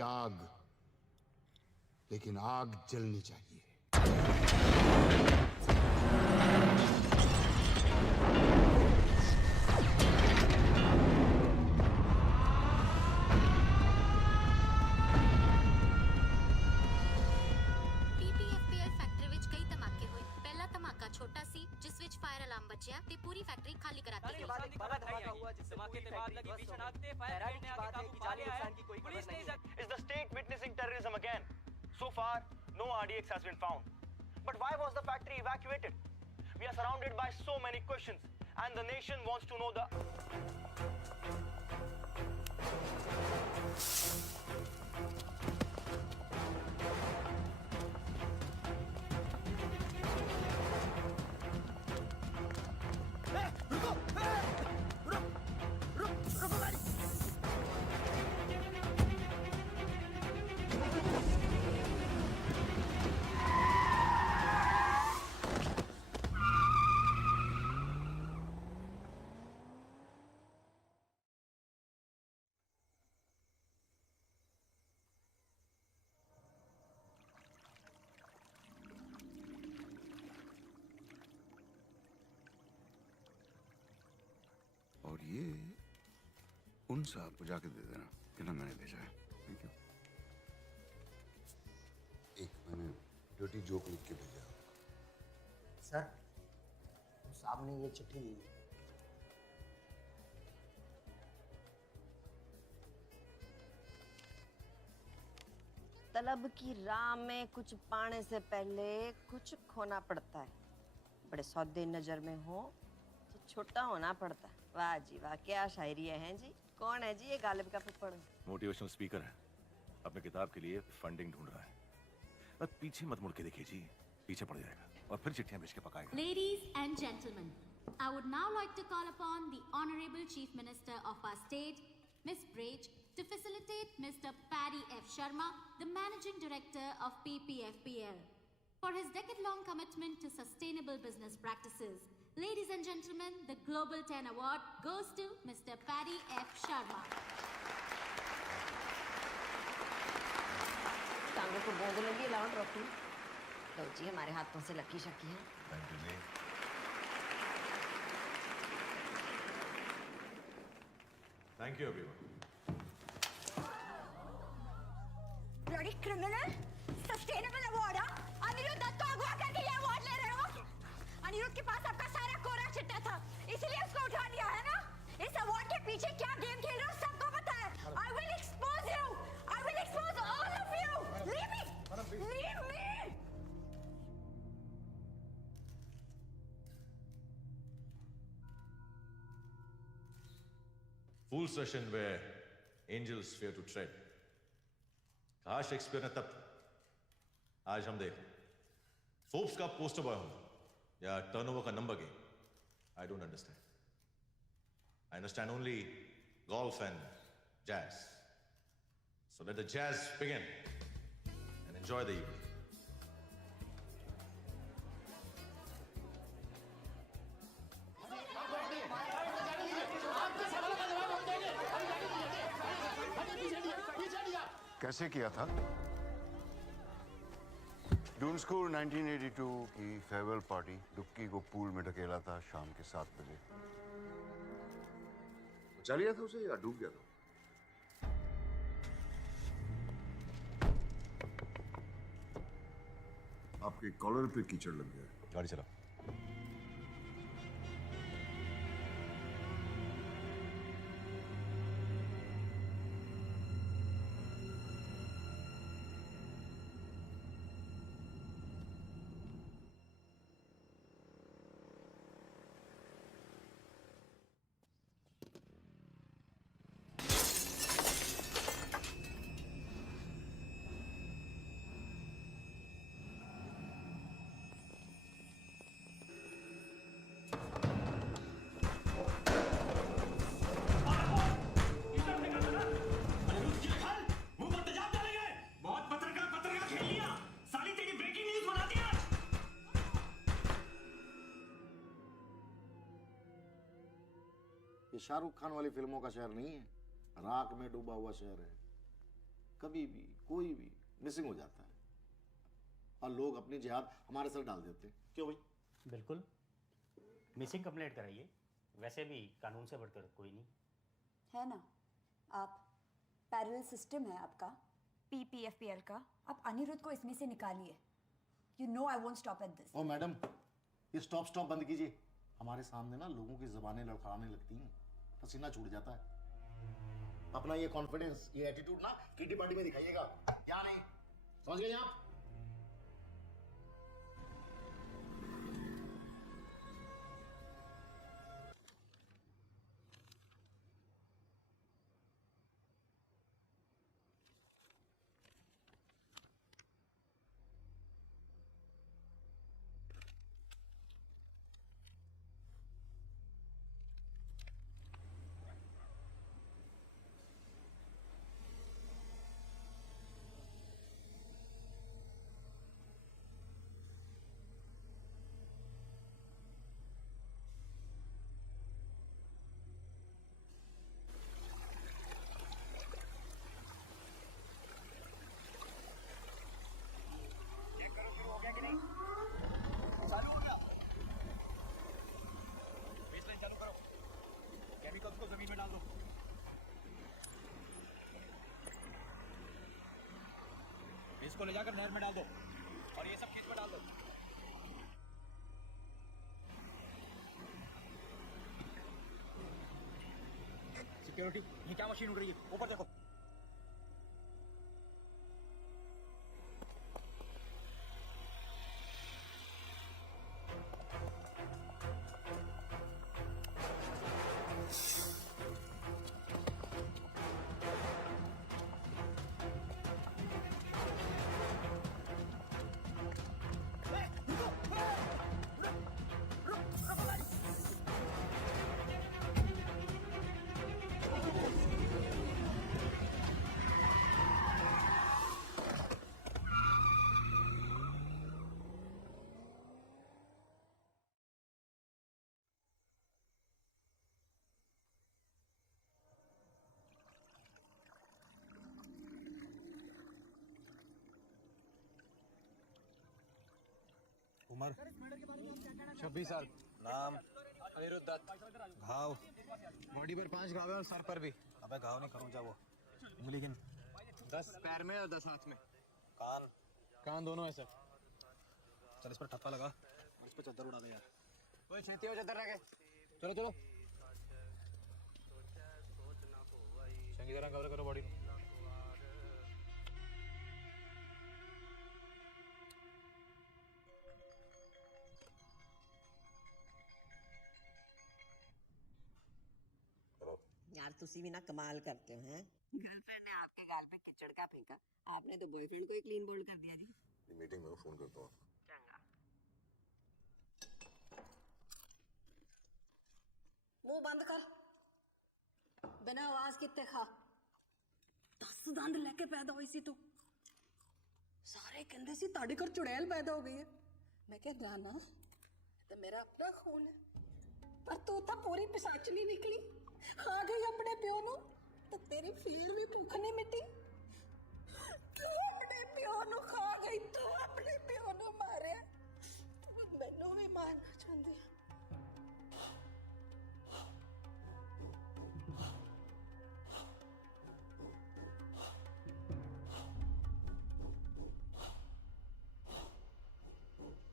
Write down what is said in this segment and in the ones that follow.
आग, लेकिन आग जलनी चाहिए। PPFPL फैक्ट्री विच कई धमाके हुए। पहला धमाका छोटा सी जिस विच फायर अलार्म बजया ते पूरी फैक्ट्री खाली कराती गई। बाद एक बड़ा धमाका हुआ जिससे पूरी फैक्ट्री लगी भीषण आग ते फायर ब्रिगेड ने आगे काबू पा लिया है। पुलिस ने Is the state witnessing terrorism again? So far, no RDX has been found. But why was the factory evacuated? We are surrounded by so many questions, and the nation wants to know the. और ये उन साहब को जाके दे देना कि ना मैंने भेजा है। Thank you. एक मैंने ड्यूटी जोक लिख के भेजा। सर, साहब ने ये चिट्ठी तलब की राह में कुछ पाने से पहले कुछ खोना पड़ता है। बड़े सौदे नजर में हो तो छोटा होना पड़ता है। वाह जी वाह, क्या शायरी है जी। कौन है जी ये गालिब का फुफड़? मोटिवेशनल स्पीकर है, अपने किताब के लिए फंडिंग ढूंढ रहा है। बस पीछे मत मुड़ के देखिए जी, पीछे पड़ जाएगा और फिर चिट्ठियां भेज के पकाएगा। Ladies and gentlemen, I would now like to call upon the Honorable Chief Minister of our state, Ms. Braj, to facilitate Mr. Paddy F. Sharma, the Managing Director of PPFPL, for his decade-long commitment to sustainable business practices. Ladies and gentlemen, the Global 10 Award goes to Mr. Paddy F. Sharma. टांगों को गोंद लगी, लाओ trophy. लो जी, हमारे हाथों से lucky शकी है। Thank you ji. Thank you everyone. Bloody criminal, sustainable award. Aniruddh Dutt को अगवा करके ये अवार्ड ले रहे हो? अनिरुद्ध के पास आपका सारा कोरा चिट्टा था, इसीलिए उसको उठा लिया है ना? इस अवार्ड के पीछे क्या गेम खेल रहे हो सबको पता है। I will expose you. I will expose all of you. Leave me. Leave me. Fool session where angels fear to tread. कहा शेक्सपियर ने तब, आज हम देख फोर्ब्स का पोस्टर बॉय हूं या टर्नओवर का number game. I don't understand. I understand only golf and jazz. So let the jazz begin and enjoy the evening. कैसे किया था? डून स्कूल 1982 की फेयरवेल पार्टी। डुक्की को पूल में ढकेला था शाम के 7 बजे। बचा लिया था उसे या डूब गया था? आपके कॉलर पे कीचड़ लग गया है। गाड़ी चला। ये शाहरुख खान वाली फिल्मों का शहर नहीं है, राख में डूबा हुआ शहर है। कभी भी कोई भी मिसिंग हो जाता है और लोग अपनी जिहाद हमारे सर डाल देते हैं। क्यों भाई? बिल्कुल, मिसिंग कंप्लेंट कराइए, वैसे भी कानून से बढ़कर कोई नहीं है ना। आप पैरेलल सिस्टम है आपका PPFPL का, आप अनिरुद्ध को इसमें से निकालिए। You know I won't stop at this. Oh madam, ये स्टॉप बंद कीजिए। हमारे सामने ना लोगों की ज़बानें लड़खड़ाने लगती हैं, पसीना छूट जाता है। अपना ये कॉन्फिडेंस, ये एटीट्यूड ना किटी पार्टी में दिखाइएगा, क्या नहीं? समझ गए आप? चालू हो गया। बेसलाइन चालू करो। केमिकल्स को जमीन में डाल दो। इसको ले जाकर नहर में डाल दो और ये सब खेत में डाल दो। सिक्योरिटी, ये क्या मशीन उड़ रही है? ऊपर देखो। उम्र 26 साल। नाम अनिरुद्ध दत्त। घाव बॉडी पर 5 घाव है और सर पर भी। अबे घाव नहीं करूँ जा वो, लेकिन 10 पैर में और 10 हाथ में। कान दोनों है सर। चल इस पर ठप्पा लगा और इस पर चादर उड़ा दे यार। कोई छेती हो चादर रखे। चलो चलो चंगी तरह कवर करो बॉडी। यार तुसी भी ना कमाल करते हो हैं। गर्लफ्रेंड ने आपके गाल पे कीचड़ का फेंका, आपने तो बॉयफ्रेंड को ही क्लीन बोल्ड कर दिया जी। मीटिंग में फोन करता हूँ। चंगा। मुंह बंद कर, बिना आवाज कितने खा। 10 दंद लेके पैदा हुई सी तू। सारे कहते सी ताड़े घर चुड़ैल पैदा हो गई है। मैं क्या जाना तो मेरा अपना खून है, पर तू तो पूरी पिशाचनी निकली। खा गई अपने प्यो नु तो तेरी फील भी भूख नहीं मिटी। तू अपने प्यो नु खा गई, तू अपने प्यो नु मारे, तू मैनू भी मारना चाहती है।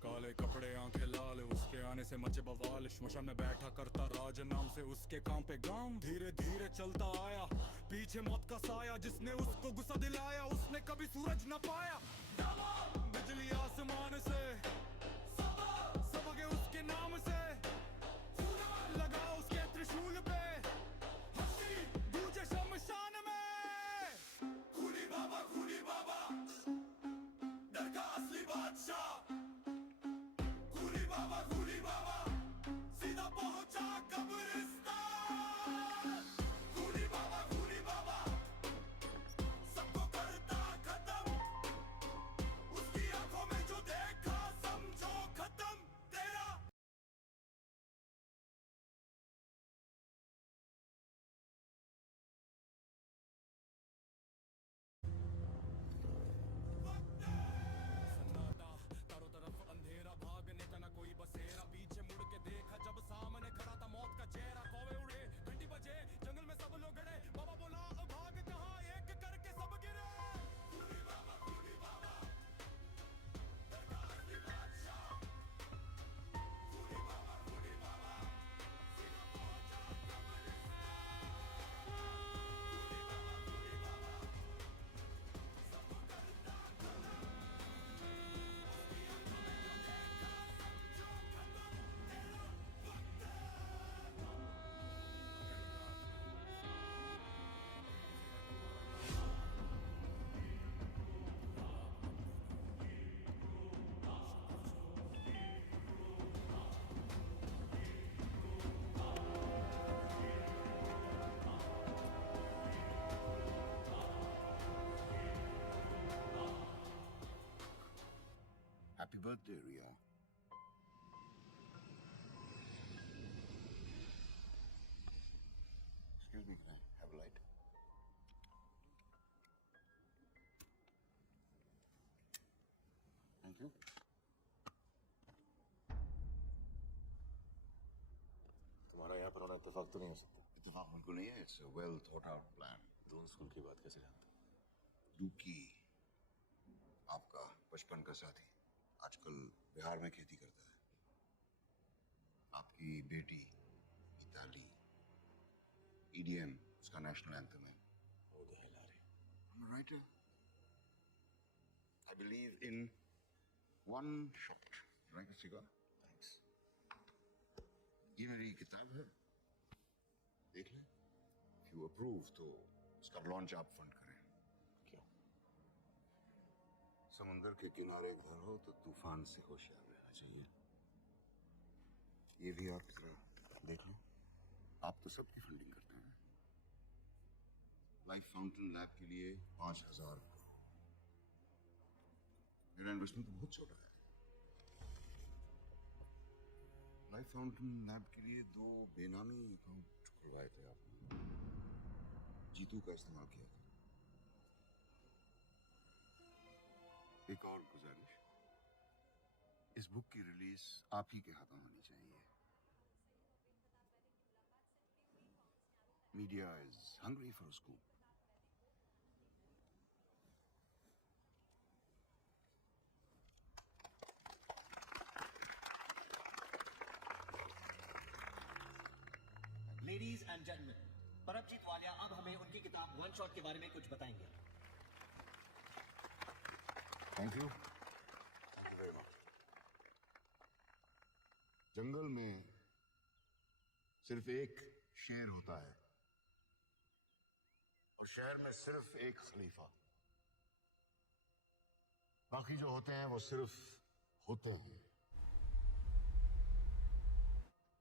काले कपड़े आंखें लाल, उसके आने से मचे बवाल। श्मशान में बैठा करता राज, नाम से उसके काम पे गांव। धीरे धीरे चलता आया, पीछे मौत का साया। जिसने उसको गुस्सा दिलाया, उसने कभी सूरज न पाया। बिजली आसमान से सबके उसके नाम से, लगा उसके त्रिशूल पे, हंसी गूंजे शमशान में। खूनी बाबा डर का असली बादशाह। खूनी बाबा सीधा पहुंचा कब्रिस्तान। खूनी बाबा सबको करता खत्म। उसकी आंखों में जो देखा सब birthday, Ria. Excuse me, can I have a light? Thank you. तुम्हारा यहाँ पर होना इत्तेफाक तो नहीं हो सकता। इत्तेफाक बिल्कुल नहीं है. It's a well thought out plan. Doon school की बात कैसे जानते? दूकी, आपका बचपन का साथी, आजकल बिहार में खेती करता है. आपकी बेटी मिताली, EDM उसका नेशनल एंथम है. Oh, the Hillary. I'm a writer. I believe in one shot. Like a cigar. Thanks. ये मेरी किताब है, देख लें. If you approve तो उसका लॉन्च आप फंड करें. क्यों? समुंदर के किनारे घर हो तो तूफान से होशियार रहना चाहिए. ये भी आप जरा देख लो. आप तो सबकी फंडिंग करते हैं. लाइफ फाउंटेन लैब के लिए 5,000 करोड़. मेरा इन्वेस्टमेंट तो बहुत छोटा है. लाइफ फाउंटेन लैब के लिए 2 बेनामी अकाउंट खुलवाए थे आपने. जीतू का इस्तेमाल किया था. एक और गुजारिश, इस बुक की रिलीज आप ही के हाथों होनी चाहिए. Media is hungry for scoop. Ladies and gentleman, Paramjit Walia अब हमें उनकी किताब वन शॉट के बारे में कुछ बताएंगे. Thank you. Thank you very much. जंगल में सिर्फ एक शेर होता है और शहर में सिर्फ एक खलीफा. बाकी जो होते हैं वो सिर्फ होते हैं.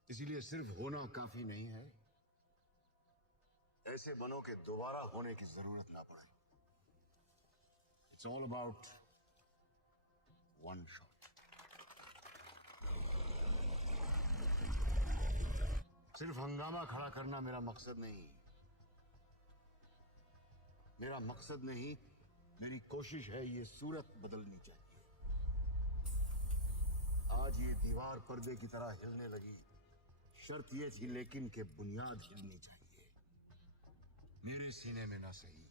इसीलिए सिर्फ होना काफी नहीं है. ऐसे बनों के दोबारा होने की जरूरत ना पड़े. It's all about one shot. सिर्फ हंगामा खड़ा करना मेरा मकसद नहीं. मेरा मकसद नहीं, मेरी कोशिश है ये सूरत बदलनी चाहिए. आज ये दीवार पर्दे की तरह हिलने लगी. शर्त ये थी लेकिन कि बुनियाद हिलनी चाहिए. मेरे सीने में ना सही,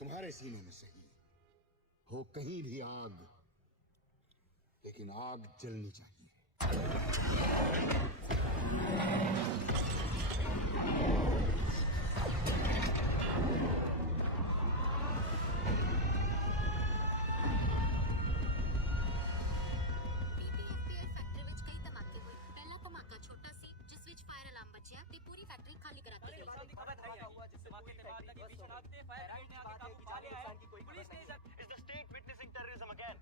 तुम्हारे सीने में सही हो कहीं भी आग, लेकिन आग जलनी चाहिए. BPFPL फैक्ट्री ਵਿੱਚ ਕਈ ਧਮਾਕੇ ਹੋਏ. ਪਹਿਲਾ ਧਮਾਕਾ ਛੋਟਾ ਸੀ ਜਿਸ ਵਿੱਚ ਫਾਇਰ ਅਲਾਰਮ ਵੱਜਿਆ ਤੇ ਪੂਰੀ ਫੈਕਟਰੀ ਖਾਲੀ ਕਰਾ ਦਿੱਤੀ ਗਈ. धमाके के बाद लगी भीषण आग ने फायर ब्रिगेड ने आगे काबू पा लिया है. पुलिस ने Is the state witnessing terrorism again?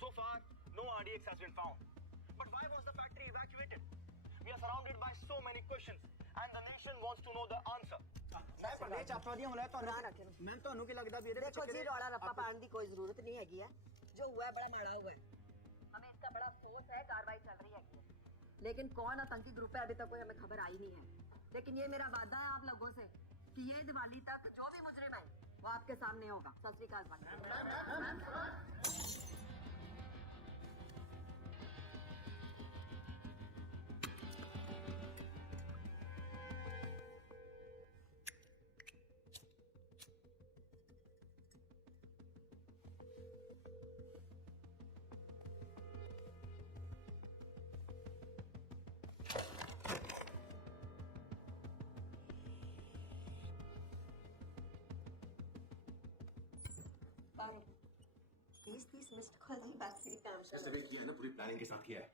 So far, no RDX has been found. But why was the factory evacuated? We are surrounded by so many questions, and the nation wants to know the answer. ਮੈਂ ਪ੍ਰਦੇਸ਼ ਆਪਵਾਦੀਆਂ ਹੋਣਾ ਤੁਹਾਨੂੰ ਮੈਂ ਤੁਹਾਨੂੰ ਕੀ ਲੱਗਦਾ ਵੀ ਇਹਦੇ देखो जी, रौला रप्पा पाने की कोई जरूरत नहीं हैगी है. जो हुआ है बड़ा माड़ा हुआ है. हमें इसका बड़ा अफसोस है. कार्रवाई चल रही है, लेकिन कौन आतंकी ग्रुप है अभी तक कोई हमें खबर आई नहीं है. लेकिन ये मेरा वादा है आप लोगों से कि ये दिवाली तक जो भी मुजरिम है वो आपके सामने होगा. सत श्री अकाल. These missed calls ही बात से काम से जैसे किया है ना, पूरी प्लानिंग के साथ किया है.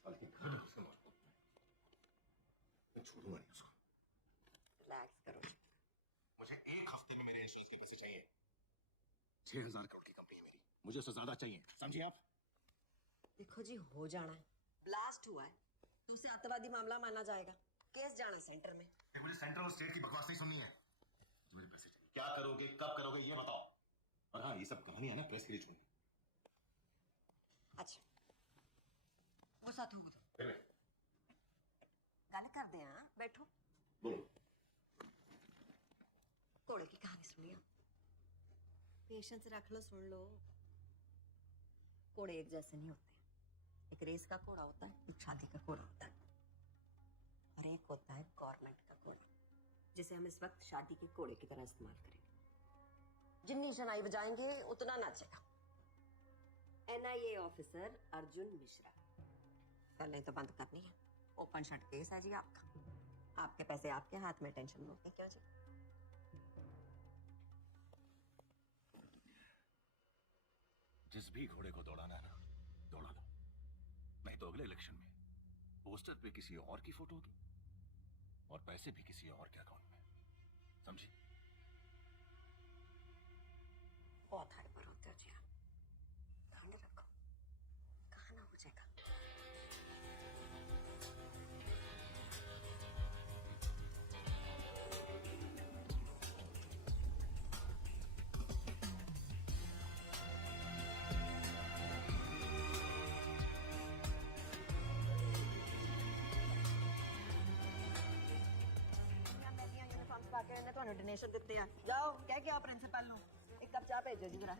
साले के घर में घुसने मार. मैं छोड़ूंगा नहीं उसको. रिलैक्स करो. मुझे 1 हफ्ते में मेरे इंश्योरेंस के पैसे चाहिए. 6,000 करोड़ की कंपनी है मेरी. मुझे उससे ज्यादा चाहिए. समझिए आप? देखो जी, हो जाना है. ब्लास्ट हुआ है तो उसे आतंकवादी मामला माना जाएगा. केस जाना सेंटर में. मुझे सेंट्रल और स्टेट की बकवास नहीं सुननी है. मुझे पैसे चाहिए. क्या करोगे, कब करोगे, ये बताओ. और हाँ, ये सब कहानियां ना प्रेस के लिए छोड़ना. अच्छा गुस्सा थू गल कर दे हाँ बैठो घोड़े की कहानी सुनिए पेशेंस रख लो सुन लो घोड़े एक जैसे नहीं होते एक रेस का घोड़ा होता है एक शादी का घोड़ा होता है और एक होता है गवर्नमेंट का घोड़ा जिसे हम इस वक्त शादी के घोड़े की तरह इस्तेमाल करेंगे जितनी शनाई बजाएंगे उतना नाचेगा NIA ऑफिसर अर्जुन मिश्रा पहले तो बंद करनी है ओपन शट केस है जी आपका आपके पैसे आपके हाथ में टेंशन लो क्या जी जिस भी घोड़े को दौड़ाना है ना दौड़ा दो नहीं तो अगले इलेक्शन में पोस्टर पे किसी और की फोटो होगी और पैसे भी किसी और के अकाउंट में समझी बहुत हाइपर होते हो जी आप ध्यान रखो कहाँ ना हो जाएगा डोनेशन देते हैं जाओ क्या क्या प्रिंसिपल नो एक कप चाय भेजो जी जरा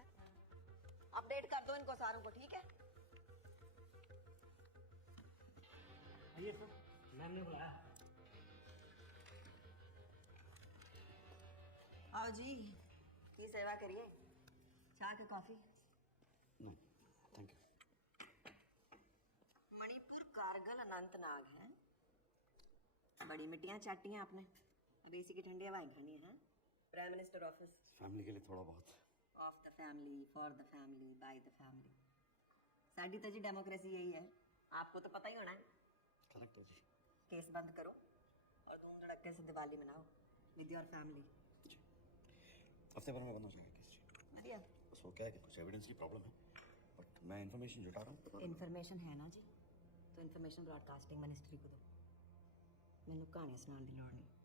अपडेट कर दो इनको सारों को ठीक है आइए सर मैम ने बुलाया आओ जी की सेवा करिए चाय के coffee no thank you Manipur Kargil Anantnag है बड़ी मिट्टियां चाटी हैं आपने अब एसी की ठंडी हवाएं खानी है प्राइम मिनिस्टर ऑफिस फैमिली के लिए थोड़ा बहुत of the family for the family by the family sari तो जी डेमोक्रेसी यही है आपको तो पता ही होना है करेक्ट है जी केस बंद करो और धूम धड़क्के से दिवाली मनाओ विद योर फैमिली हफ्ते भर में बंद हो जाएगा केस जी बढ़िया बस वो क्या है कि कुछ एविडेंस की प्रॉब्लम है बट मैं इन्फॉर्मेशन जुटा रहा हूँ इन्फॉर्मेशन है ना जी तो इन्फॉर्मेशन ब्रॉडकास्टिंग मिनिस्ट्री को दो मैंने कहानियां सुनाने की लोड़ नहीं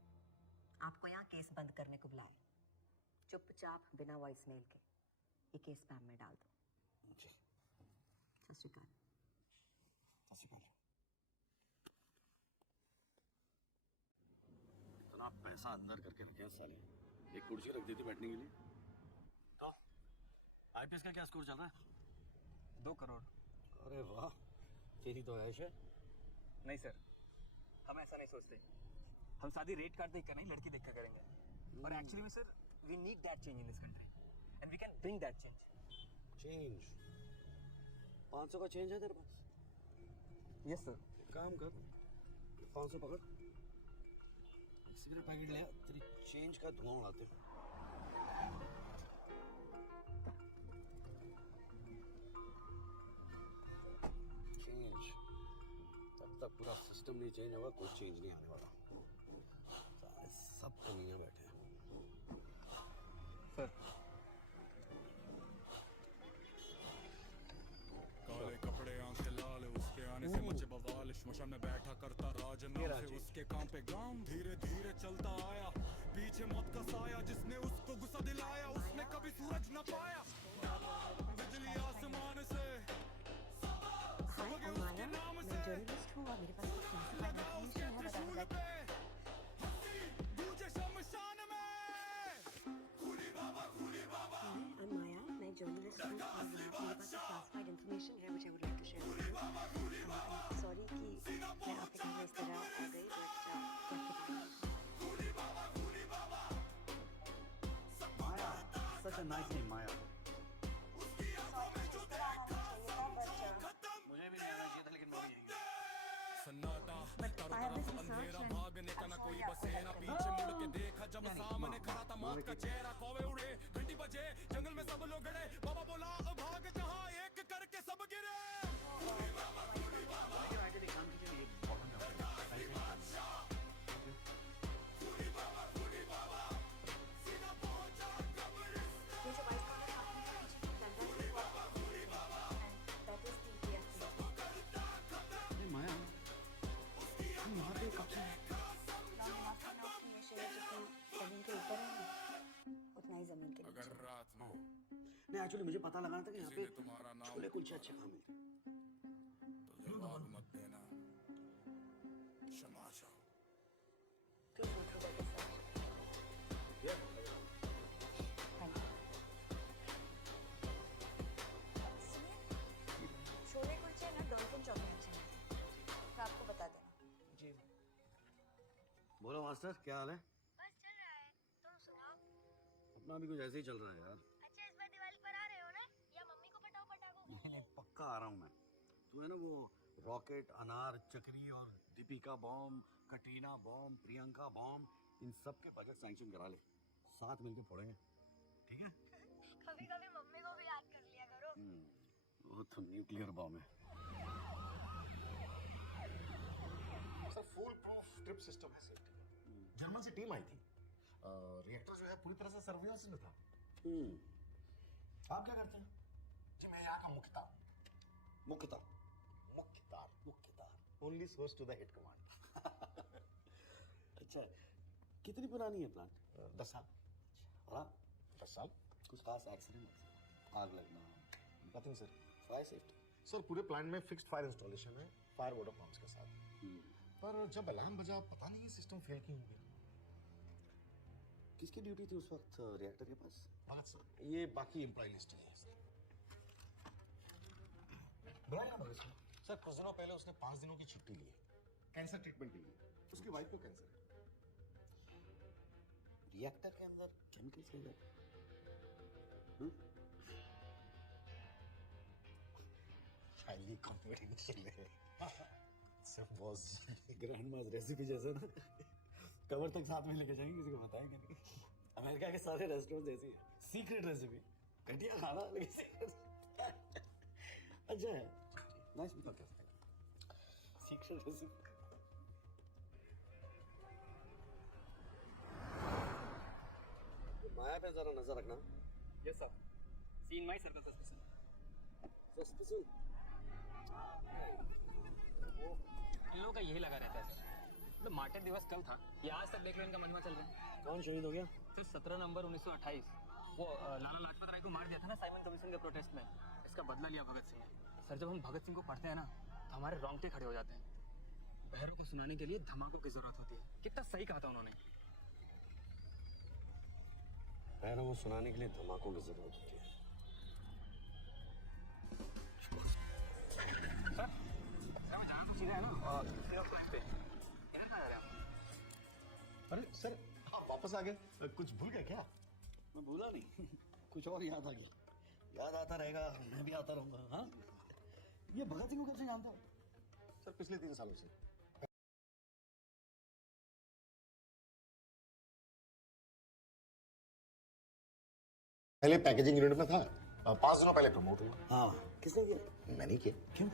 आपको यहाँ केस बंद करने को बुलाए चुपचाप बिना वॉइस मेल के ये केस स्पैम में डाल दो जी सत श्री अकाल इतना पैसा अंदर करके रखे साले एक कुर्सी रख देती बैठने के लिए तो IPS का क्या स्कोर चल रहा है 2 करोड़ अरे वाह तेरी तो ऐश है नहीं सर हम ऐसा नहीं सोचते हम शादी रेट कार्ड देख कर नहीं लड़की देख कर करेंगे और एक्चुअली में sir we need that change in this country and we can bring that change 500 का चेंज है तेरे पास यस सर काम कर 500 पकड़ एक सिगरेट पैकेट ले आ, तेरी चेंज का धुआं उड़ाते चेंज तब तक पूरा सिस्टम नहीं चेंज होगा कोई चेंज नहीं आने वाला सारे सब कमीने बैठे हैं सर काले कपड़े आंखें लाल उसके आने से मचे बवाल श्मशान में बैठा करता राज नाम से उसके काम पे गांव धीरे धीरे चलता आया पीछे मौत का साया जिसने उसको गुस्सा दिलाया उसने कभी सूरज न पाया बिजली आसमान से सबके उसके नाम से लगा उसके त्रिशूल पे हंसी गूंजे शमशान में खूनी बाबा I'm Maya, मैं journalist हूँ और मेरे पास classified information है which I would like to share with you. Sorry कि मैं आपके घर में इस तरह आ गई but Maya such a nice name Maya मुझे भी नहीं आना चाहिए था लेकिन मैं भी सन्नाटा तरफ अंधेरा भागने का ना कोई बसेरा पीछे मुड़ के देखा जब सामने खड़ा था मौत का चेहरा कौवे उड़े घंटी बजे जंगल में सब लोग गड़े बाबा बोला भाग जहां एक करके सब गिरे माया हम यहाँ पे कब से जमीन के ऊपर है उतना ही जमीन के अगर रात में नहीं एक्चुअली मुझे पता लगा था कि यहाँ किसी ने तुम्हारा पे नाम छोले कुलचे अच्छे कहाँ मिलते हैं क्षमा चाहो। छोले कुलचे ना डॉल्फिन चौक में अच्छे हैं। मैं आपको बता देना। जी। बोलो मास्टर, क्या हाल है? बस चल रहा है। तुम सुनाओ। अपना भी कुछ ऐसे ही चल रहा है यार। अच्छा इस बार दिवाली पर आ रहे हो ना? या मम्मी को पटाओ पटाखों? पक्का आ रहा हूँ मैं। तू है ना वो रॉकेट, अनार, चक्री और Deepika bomb, Katrina bomb, Priyanka bomb, इन सब के बजट सैंक्शन करा ले। साथ मिलके फोड़ेंगे, ठीक है? कभी कभी मम्मी को भी याद कर लिया करो। वो तो न्यूक्लियर बॉम्ब है। Sir full proof trip system है सेफ्टी। जर्मन से टीम आई थी। रिएक्टर जो है पूरी तरह से सर्विलेंस में था। आप क्या करते हैं? जी मैं यहाँ का Mukhtar. Only source to the head command. अच्छा कितनी पुरानी है प्लांट? 10 साल। और आप? 10 साल। कुछ खास एक्सीडेंट, आग लगना? Nothing sir. Fire safety? Sir पूरे प्लांट में फिक्स्ड फायर इंस्टॉलेशन है, फायर वाटर पंप्स के साथ। पर जब अलार्म बजा पता नहीं सिस्टम फेल क्यों हो गया। किसकी ड्यूटी थी उस वक्त रिएक्टर के पास? भगत सर। ये बाकी एम्प्लॉय लिस्ट है सर। बुलाया भगत सर। सर कुछ दिनों पहले उसने 5 दिनों की छुट्टी ली है कैंसर ट्रीटमेंट के लिए। उसकी वाइफ को कैंसर है। रिएक्टर के अंदर केमिकल्स है क्या? हाईली कॉन्फिडेंशियल है। सब बॉस ग्रैंड मास रेसिपी जैसा ना, कवर तक साथ में लेके जाएंगे, किसी को बताएंगे नहीं। अमेरिका के सारे रेस्टोरेंट जैसी है, सीक्रेट रेसिपी, घटिया खाना लेकिन अच्छा है। Nice meeting. Secret recipe. Maya पे जरा नजर रखना। Yes sir. Scene my circus suspension. इन लोगों का यही लगा रहता है सर। तो मार्टिर दिवस कल था, ये आज तक देख लो इनका महिमा चल रहा है। कौन शहीद हो गया? सर 17 नवंबर 1928 वो लाला लाजपत राय को मार दिया था ना साइमन कमीशन के प्रोटेस्ट में। इसका बदला लिया भगत सिंह ने। सर जब हम भगत सिंह को पढ़ते हैं ना तो हमारे रोंगटे खड़े हो जाते हैं। बहरों को सुनाने के लिए धमाकों की जरूरत होती है। कितना सही कहा था उन्होंने। बहरों को सुनाने के लिए धमाकों की जरूरत होती है। सर मैं जाना तो सीधा है ना इधर कहाँ जा रहे हैं आप? अरे सर आप वापस आ गए, कुछ भूल गए क्या? मैं भूला नहीं, कुछ और याद आ गया। याद आता रहेगा, मैं भी आता रहूंगा। हाँ ये भगत सिंह को कैसे जानते हो? सर पिछले 3 सालों से। पहले पैकेजिंग यूनिट में था, 5 दिनों पहले प्रमोट हुआ। हाँ किसने किया? मैंने किया। क्यों?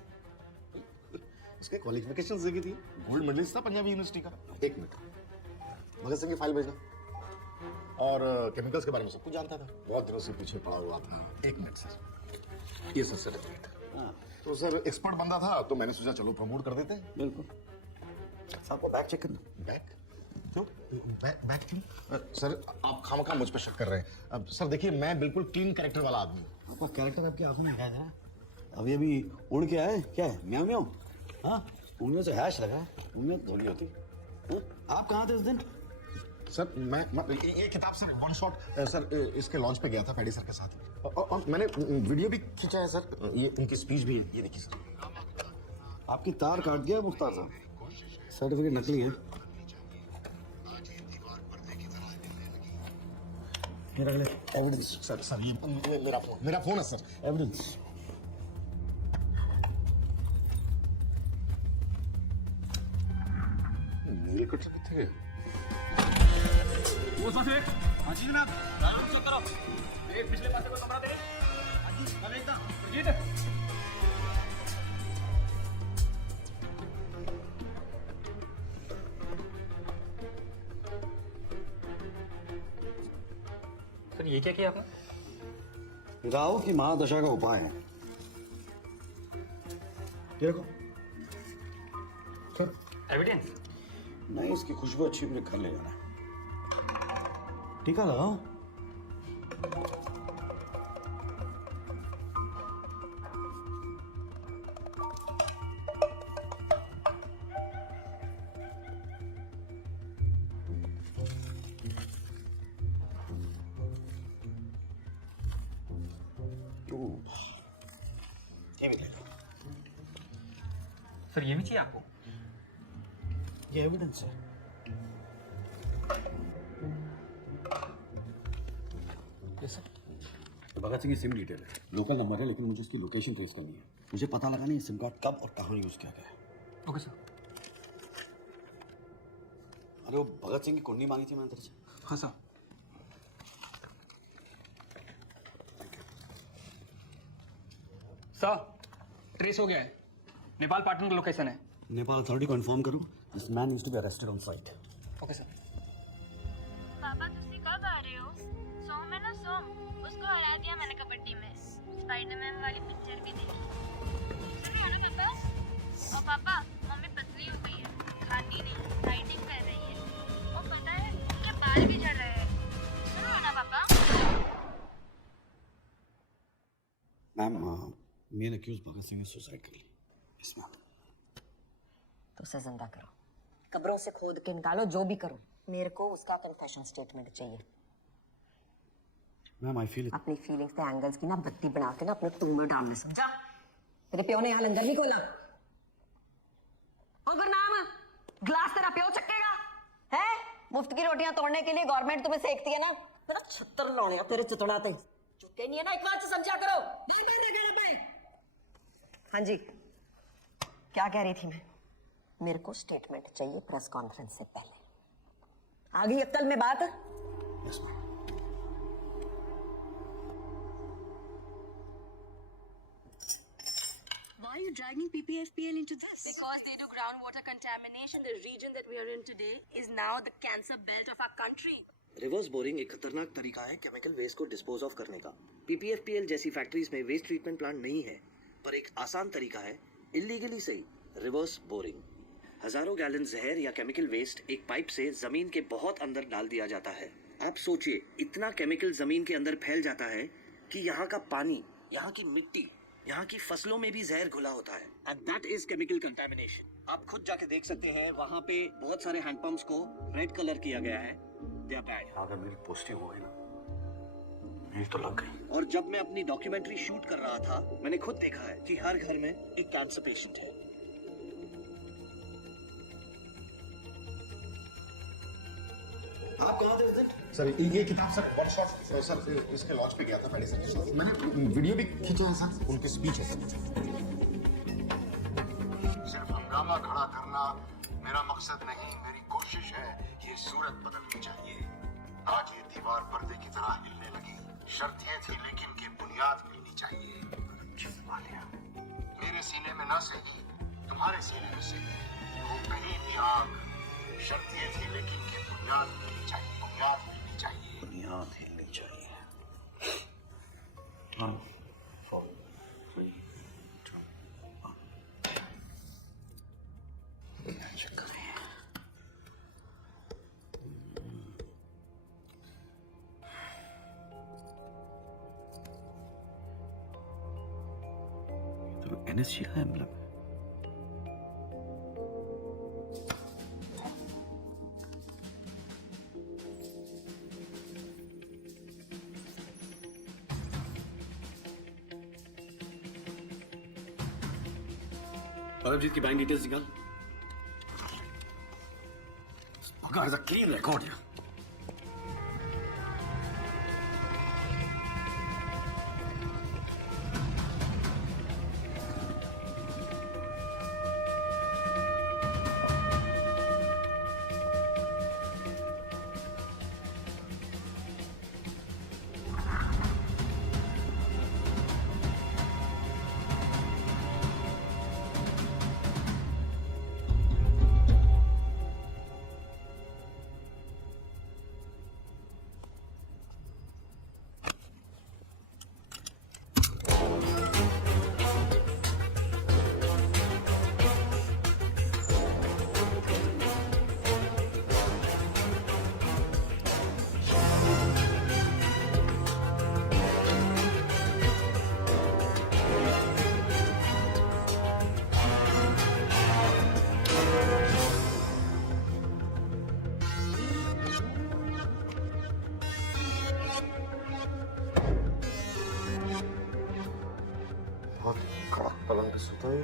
उसके क्वालिफिकेशन देखी थी, गोल्ड मेडलिस्ट था पंजाबी यूनिवर्सिटी का। 1 मिनट, भगत सिंह की फाइल भेजना और केमिकल्स के बारे में सब कुछ जानता था, बहुत दिनों से पीछे पड़ा हुआ था। 1 मिनट सर, ये सर सर्टिफिकेट। हाँ तो सर एक्सपर्ट बंदा था तो मैंने सोचा चलो प्रमोट कर देते हैं। बिल्कुल। साहब को बैग चेक करना। बैग क्यों? बैग क्यों? सर आप खामखा मुझ पर शक कर रहे हैं। अब सर देखिए मैं बिल्कुल क्लीन कैरेक्टर वाला आदमी हूँ। आपको कैरेक्टर आपकी आंखों में दिखाई दे रहा है? अब ये भी उड़ के आए क्या है? म्याऊं म्याऊं। हाँ उनमें से हैश लगा है, उनमें थोड़ी होती। आप कहाँ थे उस दिन? सर मैं ये किताब सर 1 शॉट सर इसके लॉन्च पे गया था पैडी सर के साथ। और मैंने वीडियो भी खींचा है सर, ये उनकी स्पीच भी ये देखिए सर। आपकी तार काट दिया मुख्तार साहब, सर्टिफिकेट नकली है। एविडेंस सर ये मेरा फोन है सर, एविडेंस। नील कटर कितने गए? वो साथ है। हाँ जी जनाब, आराम चेक करो। एक पिछले पासे कोई कमरा दे। हाँ जी, अब एकदम। सुजीत। सर ये क्या किया आपने? राहु की महादशा का उपाय है। देखो सर एविडेंस नहीं, इसकी खुशबू अच्छी मेरे घर ले जाना है। टीका लगाओ। सर ये भी चाहिए आपको? ये एविडेंस है। भगत सिंह की सिम डिटेल है, लोकल नंबर है, लेकिन मुझे इसकी लोकेशन ट्रेस करनी है। मुझे पता लगा नहीं सिम कार्ड कब और कहाँ यूज किया गया है। Okay sir. अरे वो भगत सिंह की कुंडली मांगी थी मैंने तेरे से। हाँ सर। सर ट्रेस हो गया है, नेपाल पाटन का लोकेशन है। नेपाल अथॉरिटी को इन्फॉर्म करो, this man needs to be arrested on site. Okay sir. पापा तुसी कब आ रहे हो? सोम है ना, सोम उसको हरा दिया मैंने कबड्डी में। स्पाइडरमैन वाली पिक्चर भी देखी। सुन रहे हो ना पापा? और पापा मम्मी पतली हो गई है, खाती नहीं, डाइटिंग कर रही है। और पता है उसके बाल भी झड़ रहे हैं। सुन रहे हो ना पापा? Ma'am main accused Bhagat Singh ने सुसाइड कर ली। Yes ma'am. तो उसे जिंदा करो, कब्रों से खोद के निकालो, जो भी करो, मेरे को उसका कन्फेशन स्टेटमेंट चाहिए। मैम आई फील अपनी फीलिंग्स के एंगल्स की ना बत्ती बना के ना अपने तुम में डालने, समझा? तेरे प्यो ने यहाँ लंगर नहीं खोला। ओ गुरनाम, ग्लास तेरा प्यो चक्केगा है? मुफ्त की रोटियां तोड़ने के लिए गवर्नमेंट तुम्हें सेकती है ना, तेरा छत्तर लाने तेरे चितड़ाते चुके नहीं है ना, एक बात से समझा करो। हाँ जी, क्या कह रही थी मैं? मेरे को स्टेटमेंट चाहिए प्रेस कॉन्फ्रेंस से पहले। आ गई अक्ल में बात? Yes ma'am. Why are you dragging PPFPL into this? Because they do groundwater contamination. The region that we are in today is now the cancer belt of our country. Reverse boring एक खतरनाक तरीका है chemical waste को dispose of करने का। पीपीएफपीएल जैसी factories में waste treatment plant नहीं है, पर एक आसान तरीका है इलीगली सही, रिवर्स बोरिंग। हजारों गैलन जहर या केमिकल वेस्ट एक पाइप से जमीन के बहुत अंदर डाल दिया जाता है। आप सोचिए, इतना केमिकल जमीन के अंदर फैल जाता है कि यहाँ का पानी, यहाँ की मिट्टी, यहाँ की फसलों में भी जहर घुला होता है। And that is chemical contamination. आप खुद जाके देख सकते हैं, वहाँ पे बहुत सारे हैंडपंप्स को रेड कलर किया गया है। They are bad. अगर मेरी पोस्टिंग हो गई ना, मेरी तो लग गई। और जब मैं अपनी डॉक्यूमेंट्री शूट कर रहा था, मैंने खुद देखा है कि हर घर में एक कैंसर पेशेंट है। आप कहाँ थे विजिट? सर ये किताब सर वन शॉट सर इसके लॉन्च पे गया था मेडिसिन के साथ। मैंने वीडियो भी खींचा है सर, उनकी स्पीच है सर। सिर्फ हंगामा खड़ा करना मेरा मकसद नहीं, मेरी कोशिश है ये सूरत बदलनी चाहिए। आज ये दीवार पर्दे की तरह हिलने लगी, शर्त ये थी लेकिन कि बुनियाद हिलनी चाहिए। मेरे सीने में ना सही, तुम्हारे सीने में सही, वो कहीं भी आग। शर्त ये थी लेकिन कि बुनियाद हिलनी चाहिए, बुनियाद हिलनी चाहिए, बुनियाद हिलनी चाहिए। 1 4 3 2 1 चेक करें। तो एनएसजी का एम्ब्लम है। परमजीत की बैंक डिटेल्स निकाल। Bugger has a clean record here. बहुत कड़क पलंग की सुता है।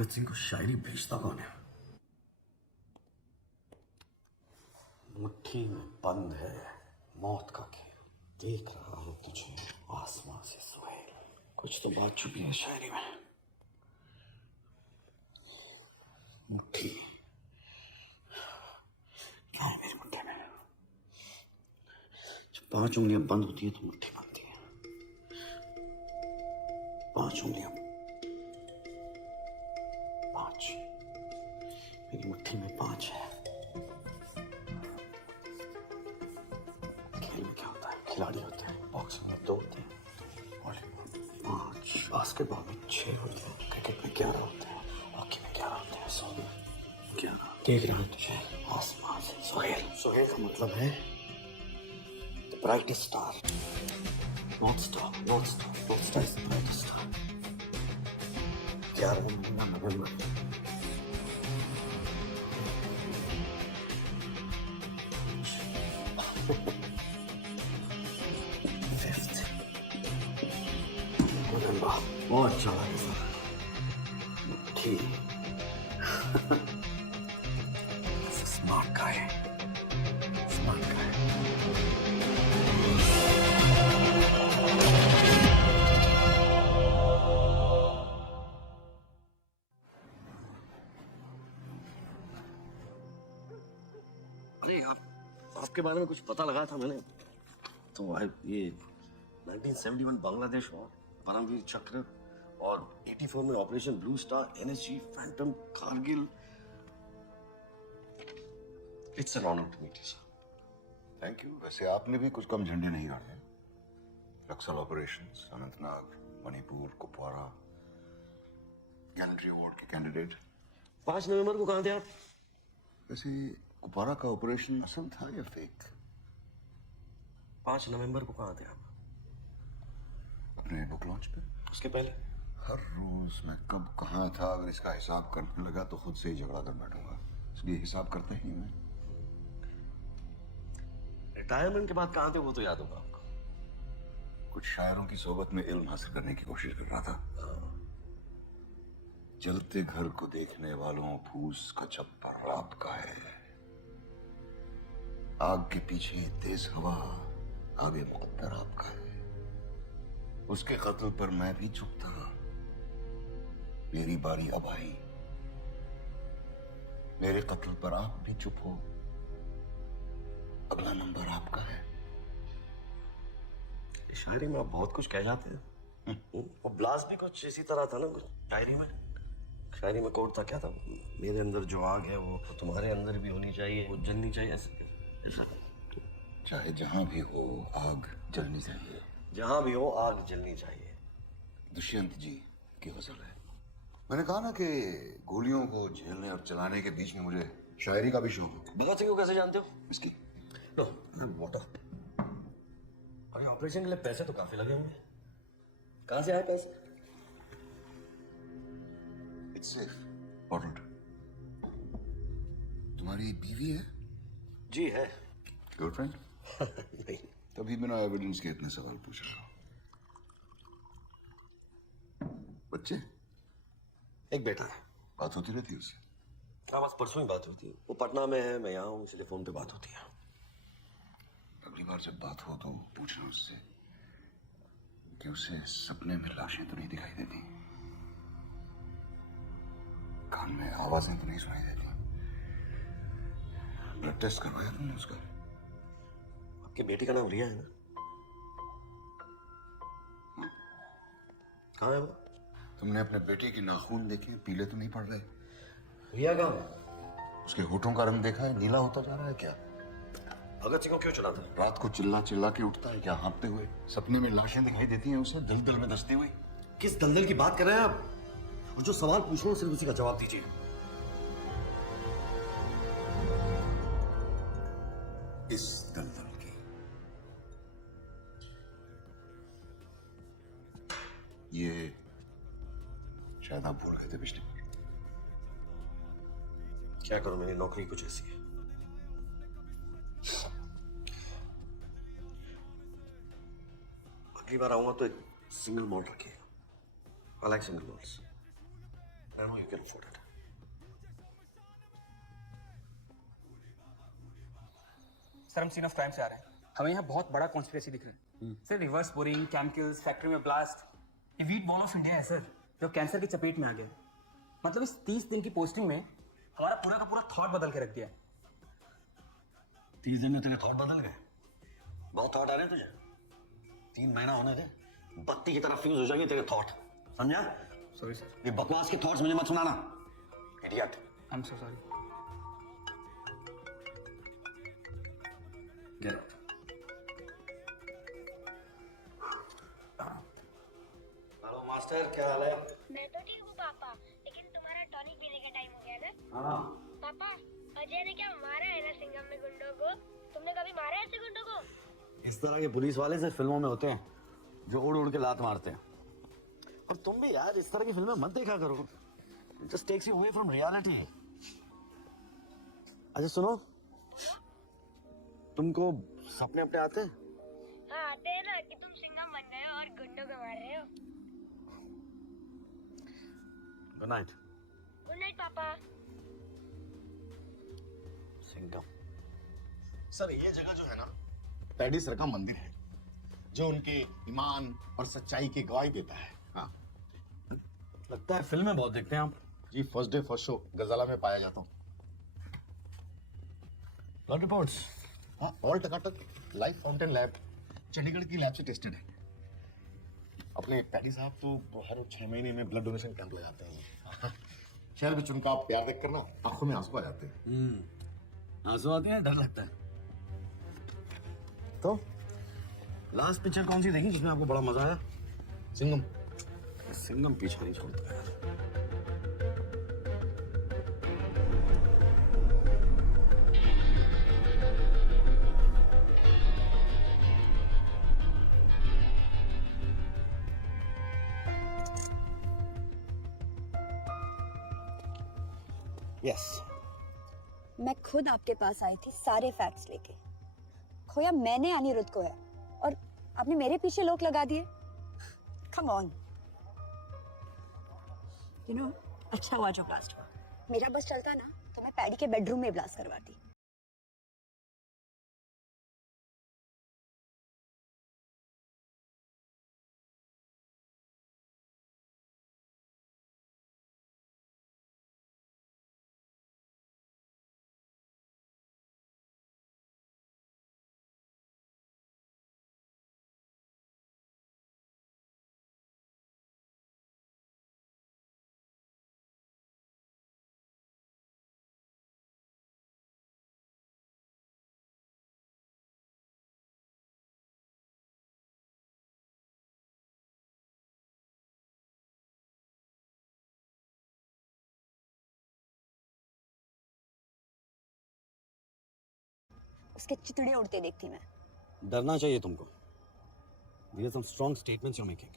भगत सिंह को शायरी भेजता कौन है? मुट्ठी में बंद है मौत का खेल, देख रहा हूं तुझे आसमां से सुहेल। कुछ तो बात छुपी है शायरी में। मुट्ठी क्या है मेरी मुट्ठी में? जब 5 उंगलियां बंद होती है तो मुट्ठी बनती है। 5 उंगलियां, 5, मेरी मुट्ठी में 5 है। खेल में क्या होता है? खिलाड़ी होते हैं, बॉक्सिंग में 2 होते हैं, वॉलीबॉल 5, बास्केटबॉल में 6 होते हैं, क्रिकेट में 11 होते हैं, हॉकी में 11 होते हैं, 100 में 11। देख रहा हूं तुझे आसमान से सुहेल। सुहेल का मतलब है the brightest star, north star, north star, north star is the brightest star. 11वां महीना नवंबर, बहुत चला है ठीक। Smart guy, smart guy. अरे आपके बारे में कुछ पता लगा था मैंने, तो ये 1971 बांग्लादेश और परमवीर चक्र और 84 में operation blue star, NSG, phantom, Kargil. It's an honour to meet you sir. Thank you. वैसे आपने भी कुछ कम झंडे नहीं गाड़े। Naxal operations, Anantnag, Manipur, Kupwara, gallantry award के कैंडिडेट। 5 नवंबर को कहाँ थे आप? वैसे कुपवाड़ा का ऑपरेशन असल था या फेक? 5 नवंबर को कहाँ थे आप? अपने बुक लॉन्च पे। उसके पहले? हर रोज मैं कब कहाँ था अगर इसका हिसाब करने लगा तो खुद से ही झगड़ा कर बैठूंगा, इसलिए हिसाब करता ही मैं। रिटायरमेंट के बाद कहाँ थे वो तो याद होगा आपको। कुछ शायरों की सोबत में इल्म हासिल करने की कोशिश कर रहा था। जलते घर को देखने वालों फूस का छप्पर आपका है। आग के पीछे तेज हवा, आगे मुकद्दर आपका है। उसके कत्ल पर मैं भी चुप था, मेरी बारी अब आई। मेरे कत्ल पर आप भी चुप हो, अगला नंबर आपका है। शायरी में आप बहुत कुछ कह जाते हैं। वो ब्लास्ट भी कुछ इसी तरह था ना, कुछ शायरी में। शायरी में कोट था, क्या था? मेरे अंदर जो आग है वो तुम्हारे अंदर भी होनी चाहिए, वो जलनी चाहिए, ऐसा। चाहे जहां भी हो आग जलनी चाहिए। जहां भी हो आग जलनी चाहिए। दुष्यंत जी की गजल है। मैंने कहा ना कि गोलियों को झेलने और चलाने के बीच में मुझे शायरी का भी शौक है। भगत सिंह को कैसे जानते हो? इसकी वाटर। अरे ऑपरेशन के लिए पैसे तो काफी लगे होंगे, कहां से आए पैसे? It's safe, bottled. तुम्हारी बीवी है? जी है। गर्लफ्रेंड? नहीं। तभी बिना एविडेंस के इतने सवाल पूछ रहा हूं। बच्चे? एक बेटा है। बात होती रहती है उससे? हाँ, बस परसों ही बात हुई थी। वो पटना में है, मैं यहाँ हूँ, इसलिए फोन पे बात होती है। अगली बार जब बात हो तो पूछना उससे कि उसे सपने में लाशें तो नहीं दिखाई देती, कान में आवाजें तो नहीं सुनाई देती। ब्लड टेस्ट करवाया तुमने उसका? आपकी बेटी का नाम रिया है ना? कहाँ है वो? तुमने अपने बेटे की नाखून देखे, पीले तो नहीं पड़ रहे? रिया कहाँ? उसके होठों का रंग देखा है, नीला होता जा रहा है क्या? भगत सिंह को क्यों चलाता है? रात को चिल्ला चिल्ला के उठता है क्या हाँपते हुए? सपने में लाशें दिखाई देती हैं उसे दलदल में धंसती हुई। किस दलदल की बात कर रहे हैं आप? और जो सवाल पूछ रहा हूँ सिर्फ उसी का जवाब दीजिए। इस दलदल की। ये शायद आप भूल गए थे पिछली बार। क्या करूं, मेरी नौकरी कुछ ऐसी है। अगली बार आऊंगा तो एक सिंगल मॉल्ट रखिएगा। I like single malts. I know you can afford it. Sir हम सीन ऑफ क्राइम से आ रहे हैं। हमें यहाँ बहुत बड़ा कॉन्स्पिरेसी दिख रहा है। Sir reverse boring, chemicals, factory में ब्लास्ट, ये वीट बॉल ऑफ इंडिया है सर, जो कैंसर की चपेट में आ गया। मतलब इस 30 दिन की पोस्टिंग में हमारा पूरा का पूरा थॉट बदल के रख दिया। 30 दिन में तेरे थॉट बदल गए? बहुत थॉट आ रहे हैं तुझे? 3 महीना होने दे, बत्ती की तरह फ्यूज हो जाएंगे तेरे थॉट, समझा? Sorry sir. ये बकवास के थॉट्स मुझे मत सुनाना, idiot. I am so sorry. Get out. Hello master, क्या हाल है? मैं तो ठीक हूँ पापा, लेकिन तुम्हारा टॉनिक पीने का टाइम हो गया ना? हाँ। पापा, अजय ने क्या मारा है ना सिंघम में गुंडों को? तुमने कभी मारा है ऐसे गुंडों को? इस तरह के पुलिस वाले सिर्फ फिल्मों में होते हैं, जो उड़ उड़ के लात मारते हैं। और तुम भी यार इस तरह की फिल्में मत देखा करो, just takes you away from reality. अच्छा सुनो, तुमको सपने अपने आते हैं? हाँ आते हैं ना, कि तुम सिंघम बन गए हो और गुंडों को मार रहे हो। Good night. गुड नाइट पापा। सिंघम। सर ये जगह जो है ना, पैडी सर का मंदिर है, जो उनके ईमान और सच्चाई की गवाही देता है। हाँ, लगता है फिल्में बहुत देखते हैं आप। जी फर्स्ट डे फर्स्ट शो गजाला में पाया जाता हूँ। Blood reports? हाँ, ऑल टकाटक, लाइफ फाउंटेन लैब, चंडीगढ़ की लैब से टेस्टेड है। अपने पैडी साहब तो हर 6 महीने में ब्लड डोनेशन कैंप लगाते हैं। शहर में उनका प्यार देख कर ना आंखों में आंसू आ जाते हैं। आंसू आते हैं, डर लगता है। तो लास्ट पिक्चर कौन सी देखी जिसमें आपको बड़ा मजा आया? सिंघम। सिंघम पीछा नहीं छोड़ता यार। यस मैं खुद आपके पास आई थी सारे फैक्ट्स लेके। खोया मैंने अनिरुद्ध को है और आपने मेरे पीछे लोग लगा दिए। Come on. यू नो, अच्छा हुआ जो ब्लास्ट हुआ। मेरा बस चलता ना तो मैं पैडी के बेडरूम में ब्लास्ट करवाती। उसके चितड़े उड़ते देखती मैं। डरना चाहिए तुमको। These are some strong statements you're making.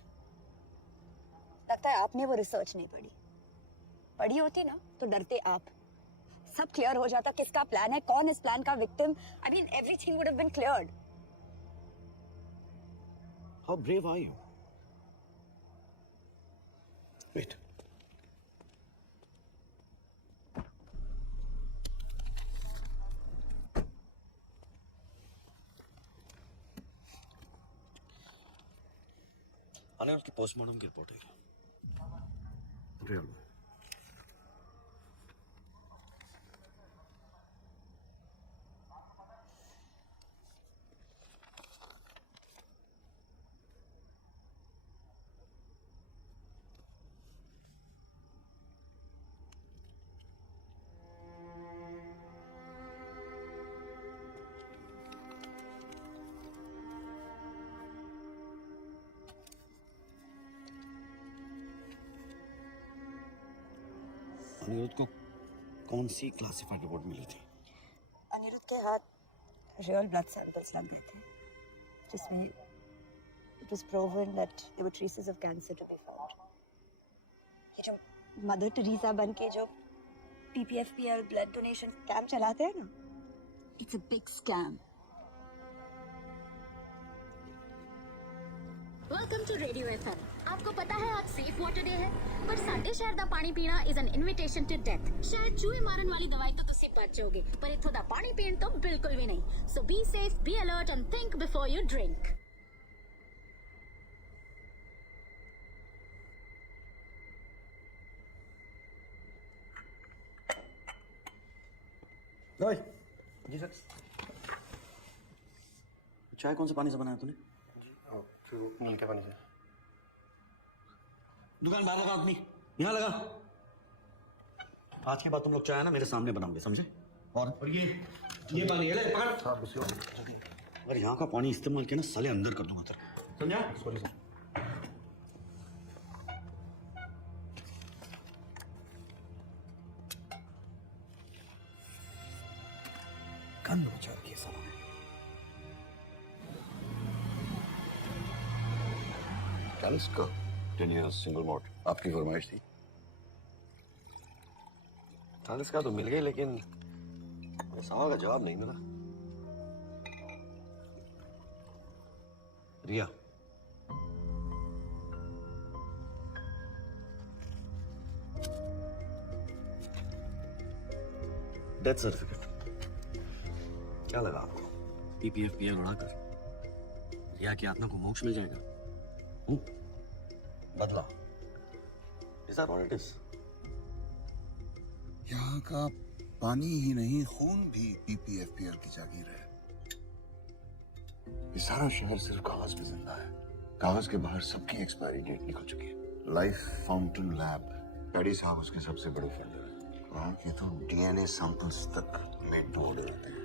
लगता है आपने वो रिसर्च नहीं पढ़ी। पढ़ी होती ना तो डरते आप। सब क्लियर हो जाता किसका प्लान है, कौन इस प्लान का victim. I mean everything would have been cleared. How brave are you? Wait. आने उसकी पोस्टमार्टम की रिपोर्ट है। रियल अनिरुद्ध को कौन सी क्लासिफाइड रिपोर्ट मिली थी? अनिरुद्ध के हाथ रियल ब्लड सैंपल्स लग गए थे जिसमें it was proven that there were traces of cancer to be found. ये जो मदर टेरेसा बन के जो PPFPL ब्लड डोनेशन कैंप चलाते हैं ना, it's a big scam. Welcome to radio FM. आपको पता है आज सेफ वाटर डे है, पर साडे शहर दा पानी पीना is an invitation to death. शायद चूहे मारन वाली दवाई तो तुसी बच जाओगे, पर इथों दा पानी पीण तो बिल्कुल भी नहीं। So be safe, be alert and think before you drink. जी सर। चाय कौन से पानी से बनाया तूने? मिल के पानी से। दुकान बाहर लगा अपनी, यहाँ लगा। आज के बाद तुम लोग चाय ना मेरे सामने बनाओगे, समझे? और ये पानी है, ले पकड़। अगर यहाँ का पानी इस्तेमाल किया ना साले अंदर कर दूंगा तेरा, समझा? Sorry sir. गंद मचा रखी है सालों ने। कैलिस का 10 years सिंगल मॉल्ट आपकी फरमाइश थी। 40 का तो मिल गई, लेकिन सवाल का जवाब नहीं मिला। रिया, डेथ सर्टिफिकेट क्या लगा आपको? पीपीएफपीएल उड़ाकर रिया की आत्मा को मोक्ष मिल जाएगा। बदला। Is that what it is? यहाँ का पानी ही नहीं, खून भी पीपीएफपीएल की जागीर है। ये सारा शहर सिर्फ कागज पे जिंदा है। कागज के बाहर सबकी एक्सपायरी डेट निकल चुकी है। लाइफ फाउंटेन लैब, पैडी साहब उसके सबसे बड़े फंडर हैं। वहाँ के तो डीएनए सैंपल्स तक मेड टू ऑर्डर आते हैं।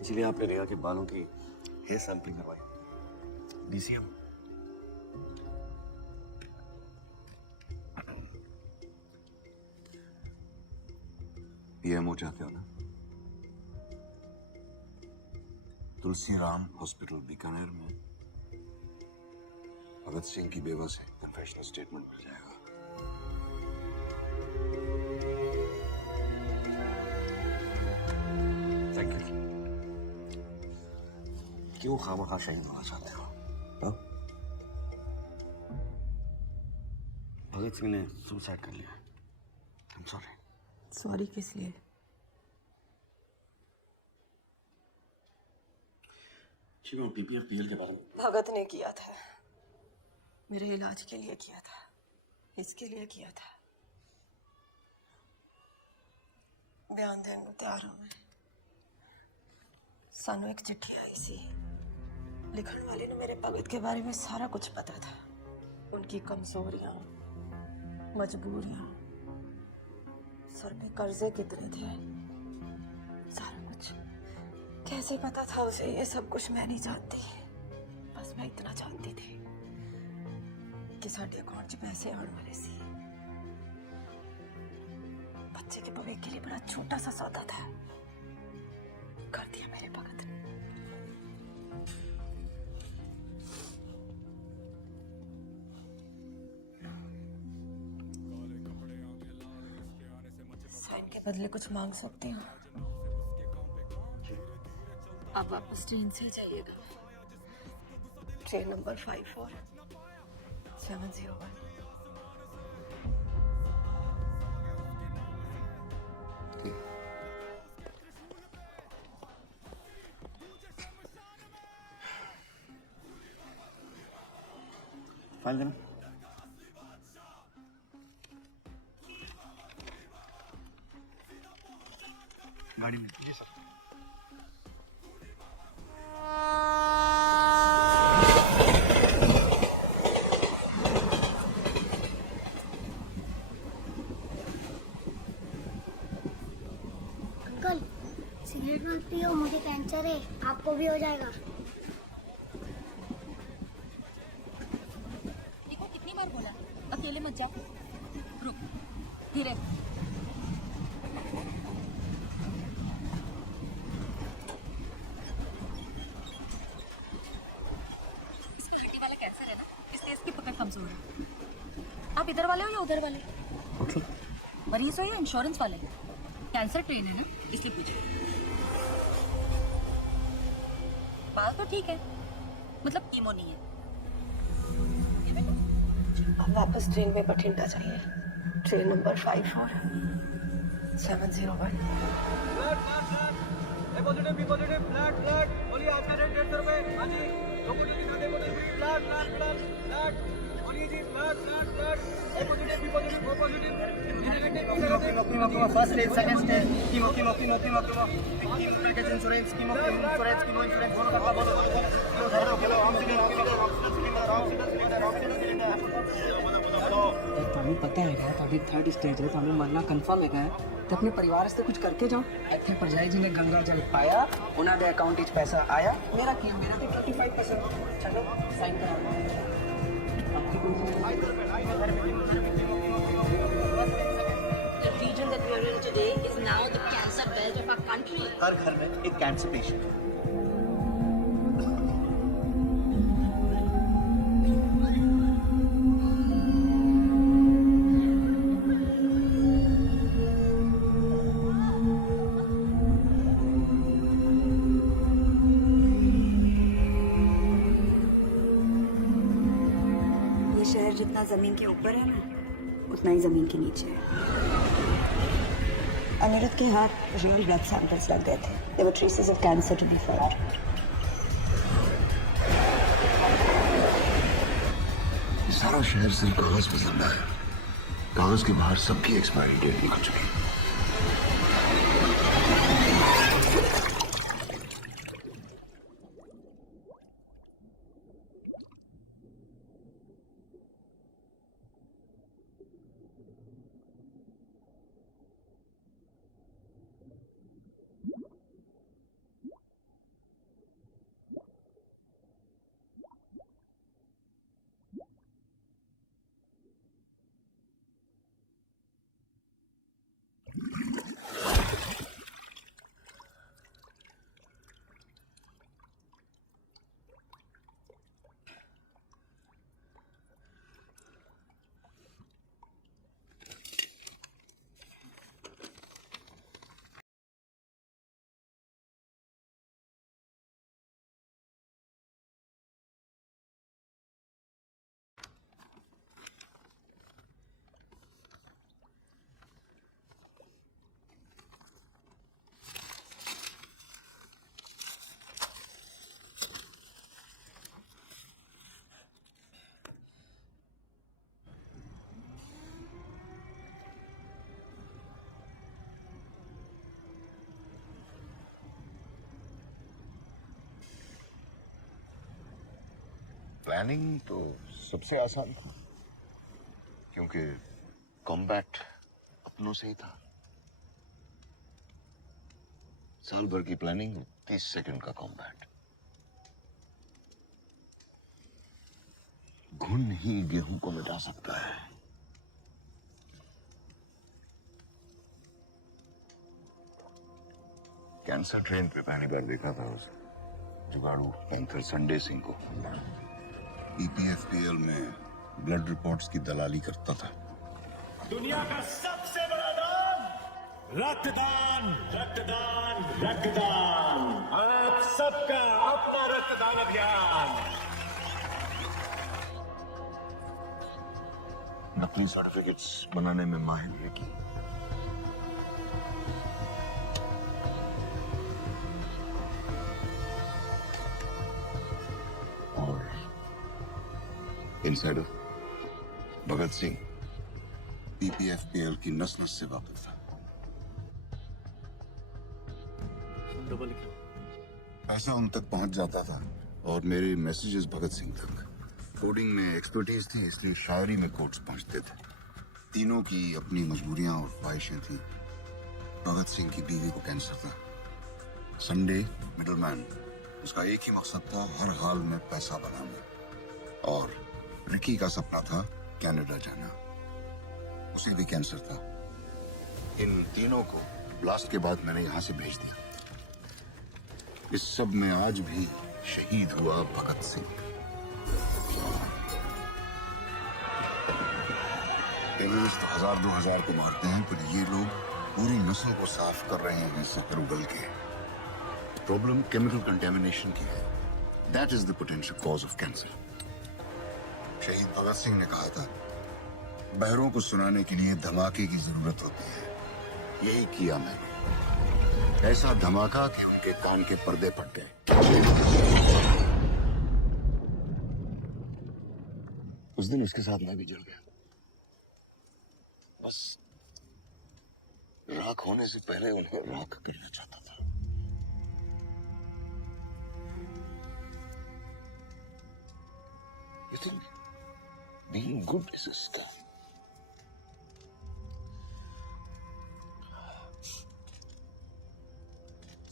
इसीलिए आपने रिया के बालों की हेयर सैंपलिंग करवाई। डीसीएम पीएमओ चाहते हो ना? तुलसी राम हॉस्पिटल बीकानेर में भगत सिंह की बेवा से कन्फेशनल स्टेटमेंट मिल जाएगा। Thank you. क्यों खामखा शहीद होना चाहते हो? भगत सिंह ने सुसाइड कर लिया। I'm sorry। सॉरी किस लिए? पीपीएफपीएल के बारे में भगत ने किया था, मेरे इलाज के लिए किया था, इसके लिए किया था। बयान देने को तैयार हूं मैं। सानू एक चिट्ठी आई सी, लिखण वाले ने मेरे भगत के बारे में सारा कुछ पता था। उनकी कमजोरियां, मजबूरियां, सर पे कर्जे कितने थे, सारा कुछ। कैसे पता था उसे ये सब कुछ? मैं नहीं जानती, बस मैं इतना जानती थी कि साडे अकाउंट 'च पैसे आने वाले सी। बच्चे के भविष्य के लिए बड़ा छोटा सा सौदा था, कर दिया मेरे भगत ने। साइन के बदले कुछ मांग सकती हूँ। आप वापस ट्रेन से जाइएगा, ट्रेन नंबर 54701। फाइल देना। गाड़ी में। जी सर। अंकल, सिगरेट मत पियो, मुझे कैंसर है, आपको भी हो जाएगा। देखो कितनी बार बोला, अकेले मत जाओ। रुक, धीरे। इसमें हड्डी वाला कैंसर है ना, इसलिए इसकी पकड़ कमजोर है। आप इधर वाले हो या उधर वाले? मरीज हो या इंश्योरेंस वाले? कैंसर ट्रेन है ना, इसलिए पूछे। बात तो ठीक है, मतलब कीमो नहीं है। हम वापस ट्रेन में बठिंडा चाहिए। Train number 54701। A positive B positive flat flat बोलिए आपका रेट 150 रुपए। हाँ जी लोगों ने दिखा दे बोलिए फ्लैट फ्लैट फ्लैट फ्लैट बोलिए जी flat flat flat A positive B positive O positive chemo first stage second stage chemo package insurance chemo insurance दोनों का बोलो तुम्हें पता है क्या अभी थर्ड स्टेज है तुम्हें मरना कंफर्म है क्या तो अपने परिवार से कुछ करके जाओ। इतने परजाई जी ने गंगा जल पाया उन्होंने अकाउंट में पैसा आया मेरा क्या मेरा तो 35% चलो साइन करा The region that we are in today is now the cancer belt of our country. हर घर में एक कैंसर पेशेंट है। ये शहर जितना जमीन के ऊपर है ना उतना ही जमीन के नीचे है। अनिरुद्ध के हाथ रियल ब्लड सैंपल्स लग गए थे। There were traces of cancer to be found. सारा शहर सिर्फ कागज पे जिंदा है। कागज के बाहर सबकी एक्सपायरी डेट निकल चुकी है। प्लानिंग तो सबसे आसान था क्योंकि कॉम्बैट अपनों से ही था। साल भर की प्लानिंग 30 सेकंड का कॉम्बैट। घुन ही गेहूं को मिटा सकता है। कैंसर ट्रेन पे पहली बार देखा था उस जुगाड़ू पैंथर संडे सिंह को। EPFPL में ब्लड रिपोर्ट्स की दलाली करता था। दुनिया का सबसे बड़ा दान रक्तदान रक्तदान रक्तदान। आप सबका अपना रक्तदान अभियान। नकली सर्टिफिकेट्स बनाने में माहिर है कि इनसाइडर भगत सिंह PPFPL की नस्ल से वाकिफ था। पैसा उन तक पहुंच जाता था और मेरे मैसेजेस भगत सिंह तक। कोडिंग में एक्सपर्टीज थी इसलिए शायरी में कोड्स पहुंचते थे। तीनों की अपनी मजबूरियां और ख्वाहिशें थी। भगत सिंह की बीवी को कैंसर था। संडे मिडलमैन, उसका एक ही मकसद था हर हाल में पैसा बनाना। और रिकी का सपना था कनाडा जाना, उसे भी कैंसर था। इन तीनों को ब्लास्ट के बाद मैंने यहां से भेज दिया। इस सब में आज भी शहीद हुआ भगत सिंह। टेररिस्ट 1000-2000 को मारते हैं पर ये लोग पूरी नस्ल को साफ कर रहे हैं शहर उगल के। प्रॉब्लम केमिकल कंटेमिनेशन की है। That is the potential cause of cancer. शहीद भगत सिंह ने कहा था, बहरों को सुनाने के लिए धमाके की जरूरत होती है। यही किया मैंने, ऐसा धमाका कि उनके कान के पर्दे फट गए। उस दिन उसके साथ मैं भी जल गया। बस राख होने से पहले उन्हें राख करना चाहता था। You think being good is a scam?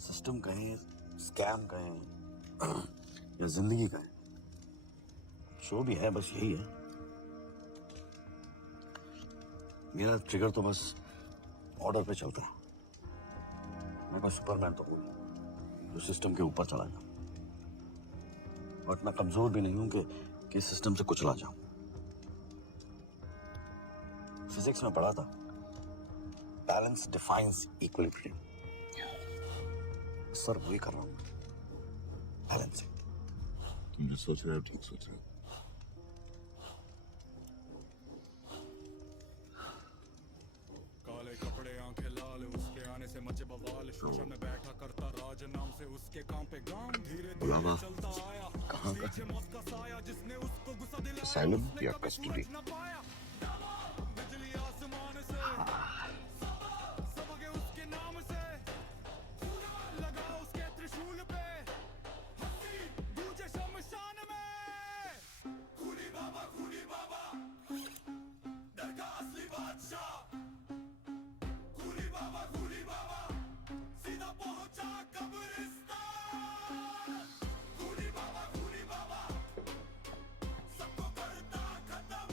System कहें, स्कैम कहें या जिंदगी कहें, जो भी है बस यही है। मेरा ट्रिगर तो बस ऑर्डर पे चलता है। मैं कोई सुपरमैन तो हूँ नहीं जो सिस्टम के ऊपर चला जाऊं, बट मैं कमजोर भी नहीं हूं कि सिस्टम से कुचला जाऊं। फिजिक्स में पढ़ा था, बैलेंस डिफाइंस इक्विलिब्रियम। सर वही कर रहा हूं, बैलेंस। तुम जो सोच रहे हो ठीक सोच रहे हो। काले कपड़े आंखें लाल, उसके आने से मचे बवाल, शोशा में बैठा करता राज, नाम से उसके काम पे गांव, धीरे धीरे चलता आया, पीछे मौत का साया, जिसने उसको गुस्सा दिलाया, असाइलम या कस्टडी? बिजली आसमान से सबके उसके नाम से, लगा उसके त्रिशूल पे, हंसी गूंजे शमशान में, खूनी बाबा दरगाह असली बादशाह, खूनी बाबा सीधा पहुंचा कब्रिस्तान, खूनी बाबा सबको करता खत्म,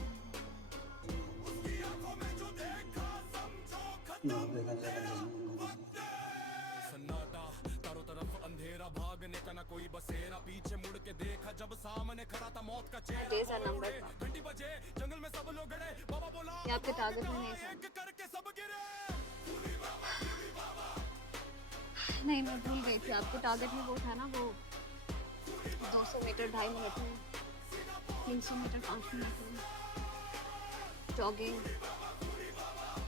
उसकी आंखों में जो देखा समझो खत्म। सन्नाटा चारों तरफ अंधेरा, भागने का ना कोई बसेरा, पीछे मुड़ के देखा जब सामने खड़ा था मौत का चेहरा, घंटी बजे जंगल में सब लोग गए, बाबा बोला आपके टारगेट में नहीं एक करके सब गिरे। नहीं, मैं भूल गई थी। आपके टारगेट में वो था ना, वो 200 मीटर 2.5 मिनट में, 300 मीटर 5 मिनट में, जॉगिंग,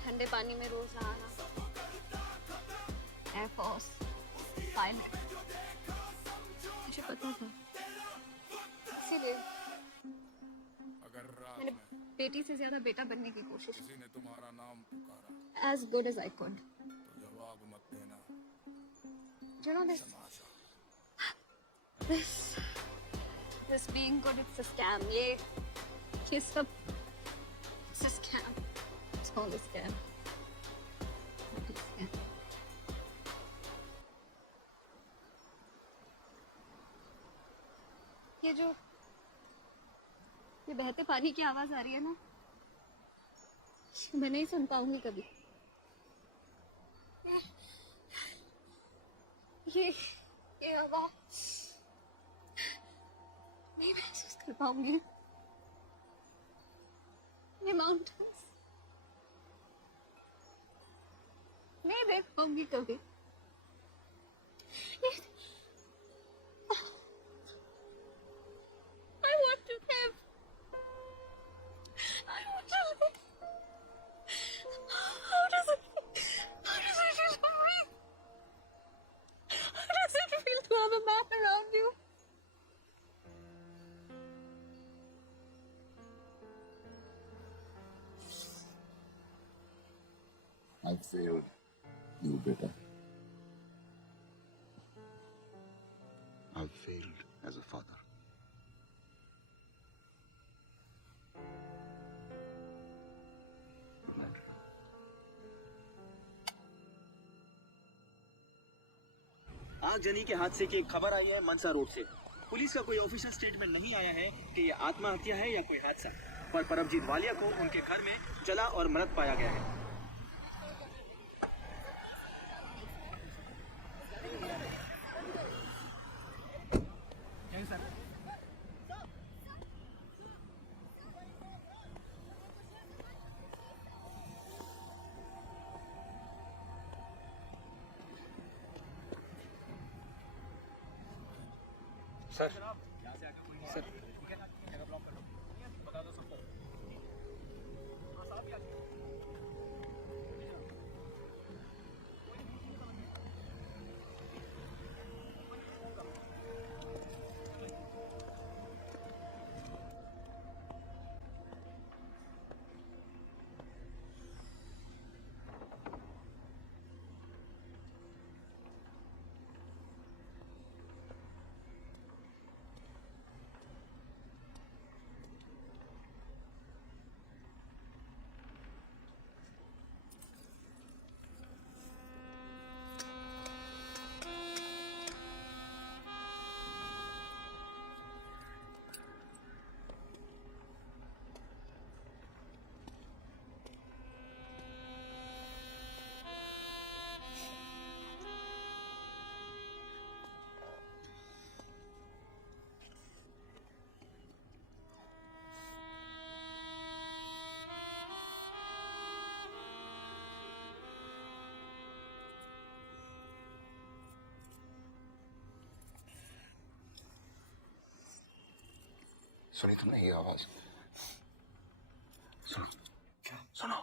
ठंडे पानी में रोज नहाना, एयरफोर्स, पायलट। मुझे पता था, इसीलिए मैंने बेटी से ज्यादा बेटा बनने की कोशिश की। ने तुम्हारा नाम पुकारा, As good as I could. तो जवाब मत देना। You know this being good, it's a scam. ये सब it's a scam. It's all a scam. It's a scam. ये बहते पानी की आवाज आ रही है ना, मैं नहीं सुन पाऊंगी कभी। ये आवाज नहीं महसूस कर पाऊंगी। ये माउंटेन्स नहीं देख पाऊंगी कभी। I want to live. I want to live. How does it feel to breathe? How does it feel to have a man around you? I failed you, beta. I failed as a father. आगजनी के हादसे की एक खबर आई है मनसा road से। Police का कोई ऑफिशियल स्टेटमेंट नहीं आया है कि यह आत्महत्या है या कोई हादसा, पर परमजीत वालिया को उनके घर में जला और मृत पाया गया है। सर, सुनी तुमने ये आवाज? सुन, क्या सुनो?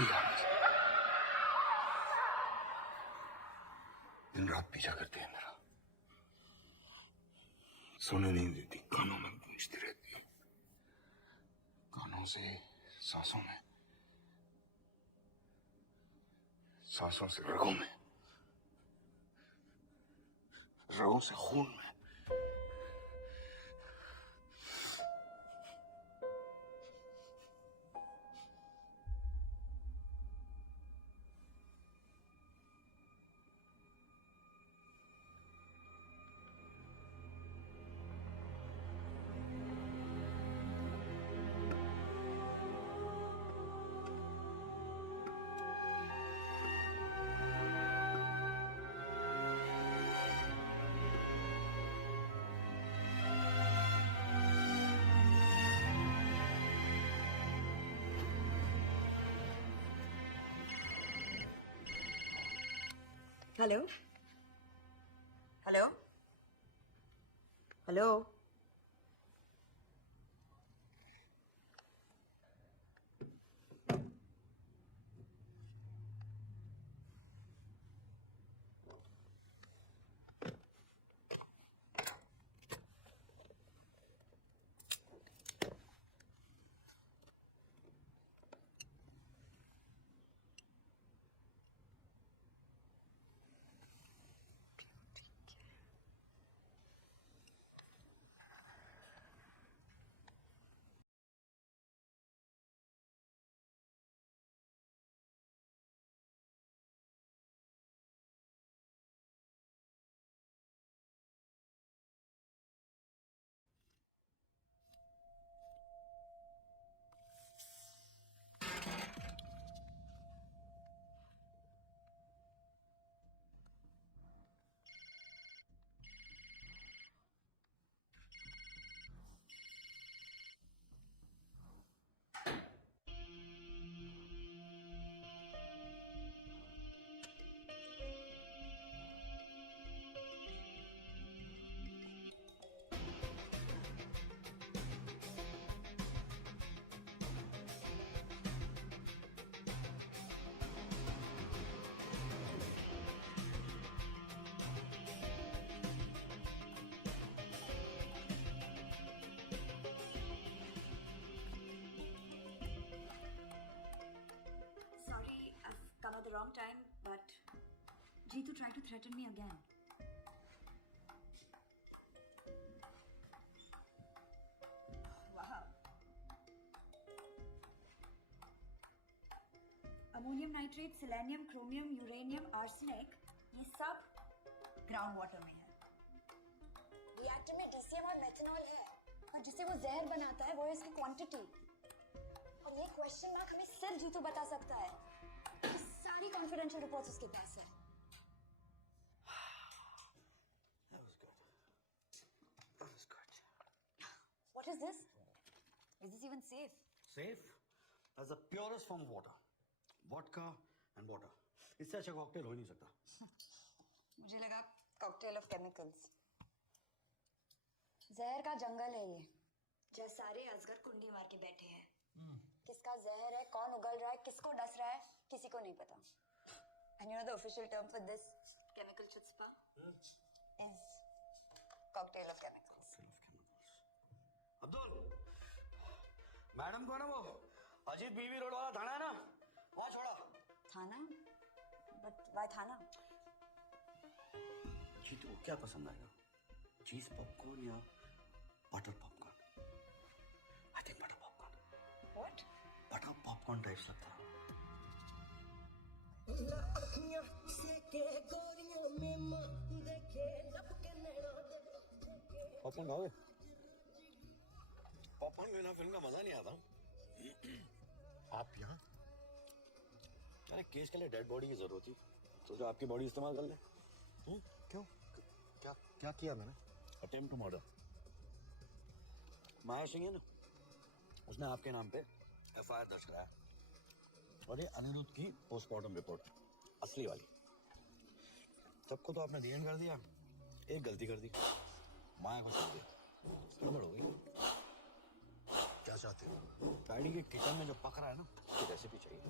ये आवाज दिन रात पीछा करती है मेरा, सोने नहीं देती, कानों में गूंजती रहती है, कानों से सांसों में, सांसों से रगों में, रगों से खून में। Hello hello hello Come at the wrong time, but Jeetu tried to threaten me again. Wow. Ammonium nitrate, selenium, chromium, uranium, arsenic, ये सब ग्राउंड वाटर में है। रिएक्टर में DCM और मेथनॉल है, और जिसे वो जहर बनाता है वो है इसकी क्वांटिटी। और ये क्वेश्चन मार्क हमें सिर्फ जीतू बता सकता है। सारी कॉन्फिडेंशियल रिपोर्ट्स उसके पास है। That was good. That was good. What is this? Is this even safe? Safe? That's the purest form of water. Vodka and water. इससे अच्छा कॉकटेल हो ही नहीं सकता। मुझे लगा कॉकटेल ऑफ केमिकल्स। जहर का जंगल है ये, जहाँ सारे अजगर कुंडी मार के बैठे हैं। किसका जहर है, कौन उगल रहा है, किसको डस रहा है, किसी को नहीं पता। And you know the official term for this chemical chutzpah is cocktail of chemicals. Abdul, madam को ना वो अजीत बीवी रोड वाला थाना है ना, वहाँ छोड़ा। थाना? But why थाना? जी तो क्या पसंद आएगा? चीज पॉपकॉर्न या butter popcorn? I think butter popcorn. What? Butter popcorn types लगता है। पॉपकॉर्न खाओगे? पॉपकॉर्न बिना फिल्म का मजा नहीं आता। आप यहाँ? अरे केस के लिए डेड बॉडी की जरूरत थी, सोचो आपकी बॉडी इस्तेमाल कर ले। क्यों? क्या क्या किया मैंने? Attempt to murder. Maya Singh है ना, उसने आपके नाम पे एफआईआर दर्ज कराया और ये अनिरुद्ध की पोस्टमार्टम रिपोर्ट असली वाली। सबको तो आपने डीएन कर दिया, एक गलती कर दी, माया को छोड़ दिया, गड़बड़ हो गई। क्या चाहते हो? पैडी के किचन में जो पक रहा है ना, उसकी रेसिपी चाहिए।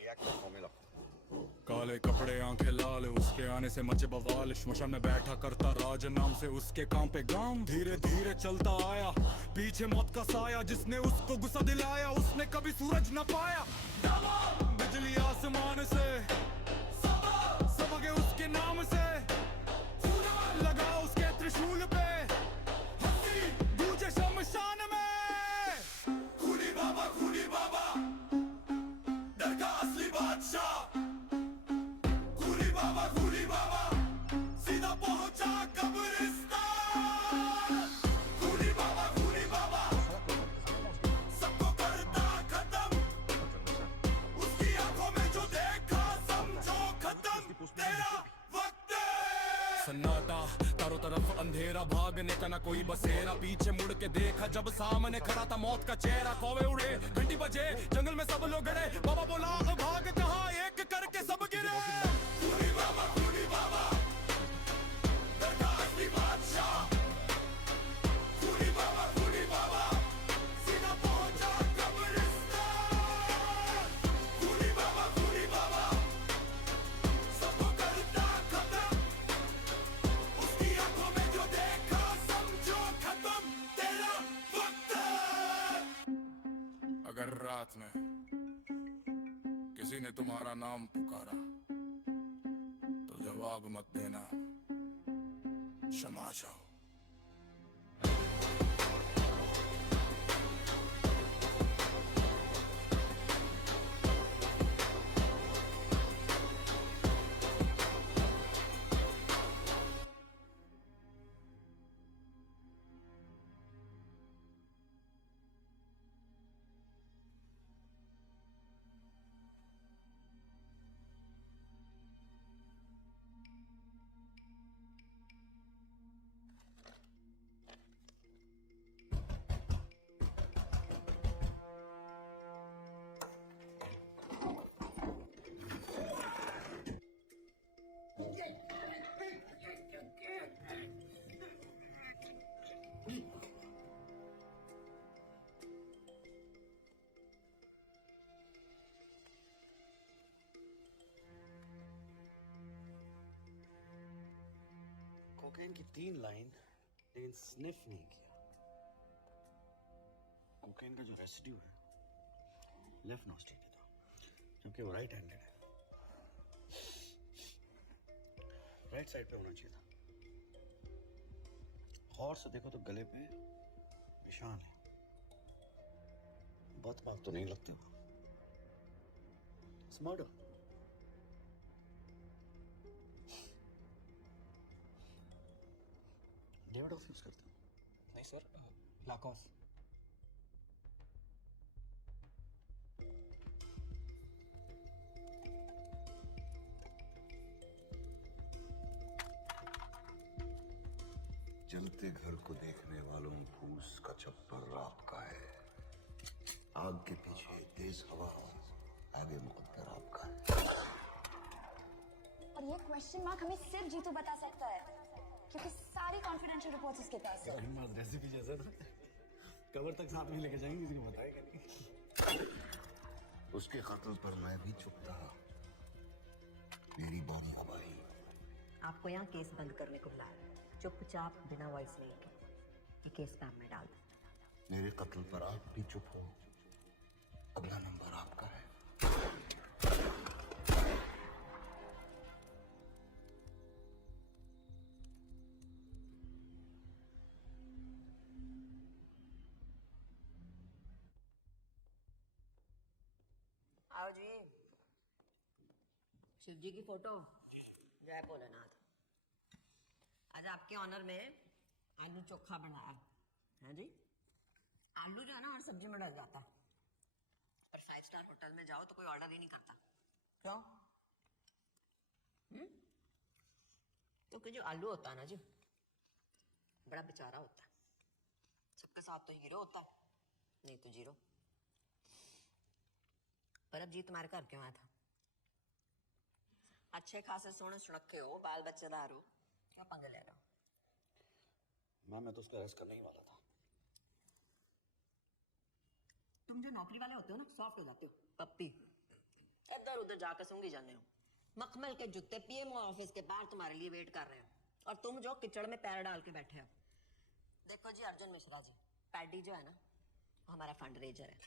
Reactor formula. काले कपड़े आंखें लाल, उसके आने से मचे बवाल। श्मशान में बैठा करता राज, नाम से उसके काम पे गांव। धीरे धीरे चलता आया, पीछे मौत का साया, जिसने उसको गुस्सा दिलाया उसने कभी सूरज न पाया। बिजली आसमान से सबके उसके नाम से, लगा उसके त्रिशूल पे, हंसी गूंजे शमशान में। खूनी बाबा डर का असली बादशाह। खूनी बाबा सीधा पहुंचा कब्रिस्तान। खूनी बाबा सबको करता खत्म, उसकी आंखों में जो देखा समझो खत्म तेरा वक्त। सन्नाटा चारों तरफ अंधेरा, भागने का ना कोई बसेरा। पीछे मुड़ के देखा जब सामने खड़ा था मौत का चेहरा। कौवे उड़े, घंटी बजे, जंगल में सब लोग गड़े। बाबा बोला भाग जहां, एक करके सब गिरे। खूनी बाबा डर का असली बादशाह। खूनी बाबा सीधा पहुंचा कब्रिस्तान। खूनी बाबा सबको करता खत्म, उसकी आंखों में जो देखा समझो खत्म तेरा वक्त। अगर रात में किसी ने तुम्हारा नाम पुकारा तो जवाब मत देना, क्षमा चाहो। कोकेन की 3 लाइन, लेकिन स्निफ नहीं किया। कोकेन का जो रेसिड्यू है लेफ्ट नॉस्ट्रिल पे था, क्योंकि वो राइट हैंडेड है। राइट साइड पे होना चाहिए था। और से देखो तो गले पे निशान है, बात तो नहीं लगते वो। मर्डर। डेविड ऑफ यूज करते हो? नहीं सर, लाकॉस। जलते घर को देखने वालों फूस का चप्पल रात का है। आग के पीछे तेज हवा, आगे मुकद्दर आपका है। और ये क्वेश्चन मार्क हमें सिर्फ जीतू बता सकता है क्योंकि सारी कॉन्फिडेंशियल रिपोर्ट्स उसके पास है। रेसिपी जैसा था, कवर तक साथ में लेके जाएंगे, किसी को बताएगा नहीं। उसके कत्ल पर मैं भी चुप था, मेरी बॉडी दबाई। आपको यहाँ केस बंद करने को बुलाया, चुपचाप बिना वॉइस नहीं के ये केस स्पैम में डाल दो। मेरे कत्ल पर आप भी चुप हो, अगला नंबर आपका है। आओ जी। शिव जी की फोटो। जय भोलेनाथ। आज आपके ऑनर में आलू चोखा बनाया है जी। आलू जो है ना हर सब्जी में डल जाता है, पर 5 स्टार होटल में जाओ तो कोई ऑर्डर ही नहीं करता। क्यों? क्योंकि जो आलू होता है ना जी, बड़ा बेचारा होता है। सबके साथ तो हीरो होता है, नहीं तो जीरो। पर अब जी तुम्हारे घर क्यों आया था? अच्छे खासे सोने सुनखे हो, बाल बच्चेदार हो, क्या पंगे ले रहे हो? मैं तो उसको अरेस्ट करने ही वाला था। तुम जो नौकरी वाले होते हो ना, सॉफ्ट हो जाते हो, पप्पी। इधर उधर जाकर सूंघी जाने हो। मखमल के जूते पीएमओ ऑफिस के बाहर तुम्हारे लिए वेट कर रहे हो, और तुम जो किचड़ में पैर डाल के बैठे हो। देखो जी अर्जुन मिश्रा जी, पैडी जो है ना, वो हमारा फंड रेजर है,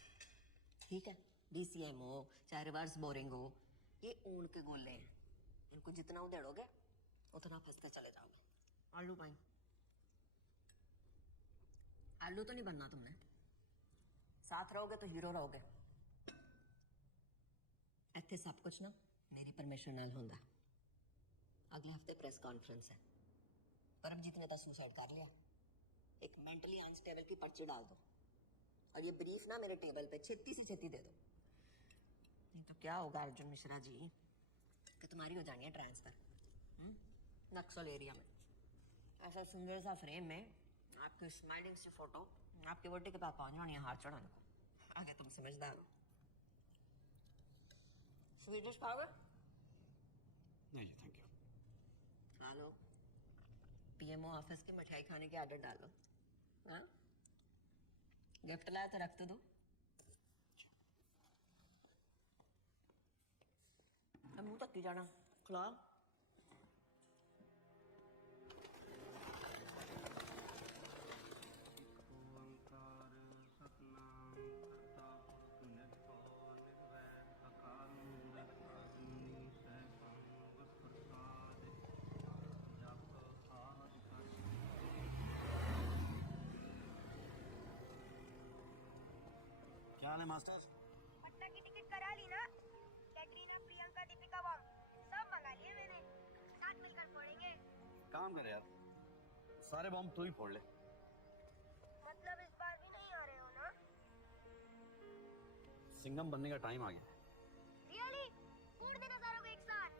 ठीक है? DCM हो चाहे रिवर्स बोरिंग हो, ये ऊन के गोले हैं। इनको जितना उधेड़ोगे उतना फंसते चले जाओगे। आलू पाई, आलू तो नहीं बनना तुमने, साथ रहोगे तो हीरो रहोगे। इत्थे सब कुछ ना मेरी परमिशन नाल होंदा। अगले हफ्ते प्रेस कॉन्फ्रेंस है। परमजीत ने तो सुसाइड कर लिया। एक मेंटली अनस्टेबल की पर्ची डाल दो, और ये ब्रीफ ना मेरे टेबल पे छेती से छेती दे दो। नहीं तो क्या होगा अर्जुन मिश्रा जी, कि तुम्हारी हो जानी है ट्रांसफर नक्सल एरिया में। ऐसा सुंदर सा फ्रेम में आपकी स्माइलिंग सी फोटो आपके बर्थडे के पास पहुंच जानी है, हाथ चढ़ाने को। आगे तुम समझदार हो। स्वीट डिश खाओगे? नहीं थैंक यू। खा लो। पीएमओ ऑफिस की मिठाई खाने की आदत डालो। हाँ, गिफ्ट लाया तो रख तो दो। अब मुंह तक की जाना, खिलाओ। क्या हाल है मास्टर? पटना की टिकट करा ली ना? कैटरीना, प्रियंका, दीपिका वाम सब मंगा लिए मैंने। साथ मिलकर फोड़ेंगे। काम कर यार, सारे बम तू ही फोड़ ले। मतलब इस बार भी नहीं आ रहे हो ना? सिंघम बनने का टाइम आ गया। रियली? फोड़ देना सारों को एक साथ।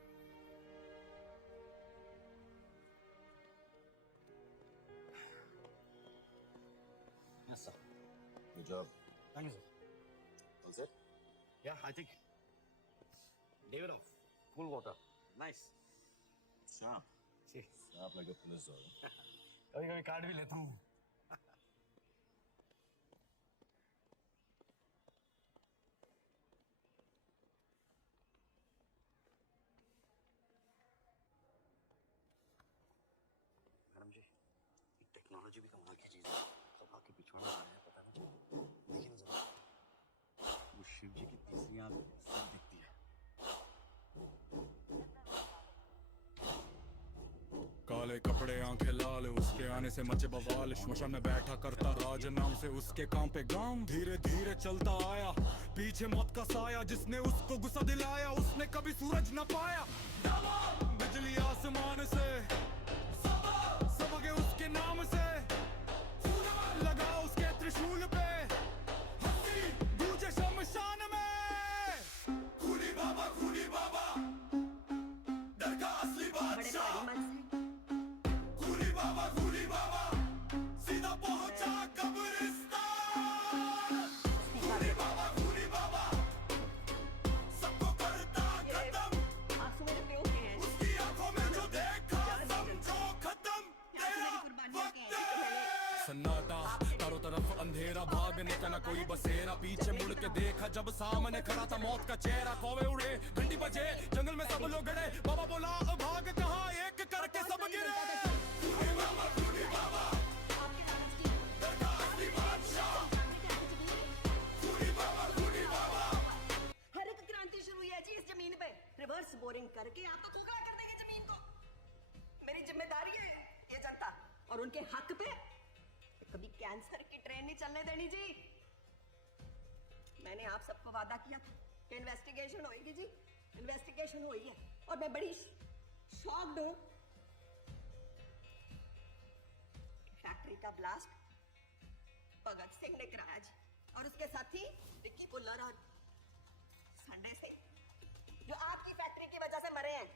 Yes sir. Good job. Thank you sir. All set? Yeah, I think. Leave it off. Cool water. Nice. Sharp. See. Sharp like a police officer. कभी-कभी काट भी लेता हूँ। मैडम जी, टेक्नोलॉजी भी कमाल की चीज है। सब आके पिछवाड़ा आ रहा है, पता नहीं। लेकिन जरा वो शिव जी की तीसरी आंख सब दिखती है। काले कपड़े आंखें लाल, उसके आने से मचे बवाल। श्मशान में बैठा करता राज, नाम से उसके काम पे गांव। धीरे धीरे चलता आया, पीछे मौत का साया। जिसने उसको गुस्सा दिलाया, उसने कभी सूरज न पाया। बिजली आसमान से सबके उसके नाम से, लगा उसके त्रिशूल पे, हंसी गूंजे शमशान में। खूनी बाबा डर का असली बादशाह। खूनी बाबा सीधा पहुंचा कब्रिस्तान। खूनी बाबा सबको करता खत्म। उसकी आंखों में जो देखा सब सन्नाटा चारों तरफ अंधेरा, भागने का ना कोई बसेरा, पीछे मुड़ के देखा जब सामने खड़ा था मौत का चेहरा। कौवे उड़े, घंटी बजे, जंगल में सब लोग गड़े, बाबा बोला भाग कहाँ, एक करके सब गिरे। हरित क्रांति शुरू हुई है जी इस जमीन पे। रिवर्स बोरिंग करके आपको खोखला कर देंगे जमीन को। मेरी जिम्मेदारी है ये जनता और उनके हक पे कभी कैंसर की ट्रेन नहीं चलने देनी जी। मैंने आप सबको वादा किया था कि इन्वेस्टिगेशन होगी जी, इन्वेस्टिगेशन हुई है और मैं बड़ी शॉक्ड हूं। फैक्ट्री का ब्लास्ट भगत सिंह ने कराया जी और उसके साथी विक्की बुल्लर और संडे से जो आपकी फैक्ट्री की वजह से मरे हैं।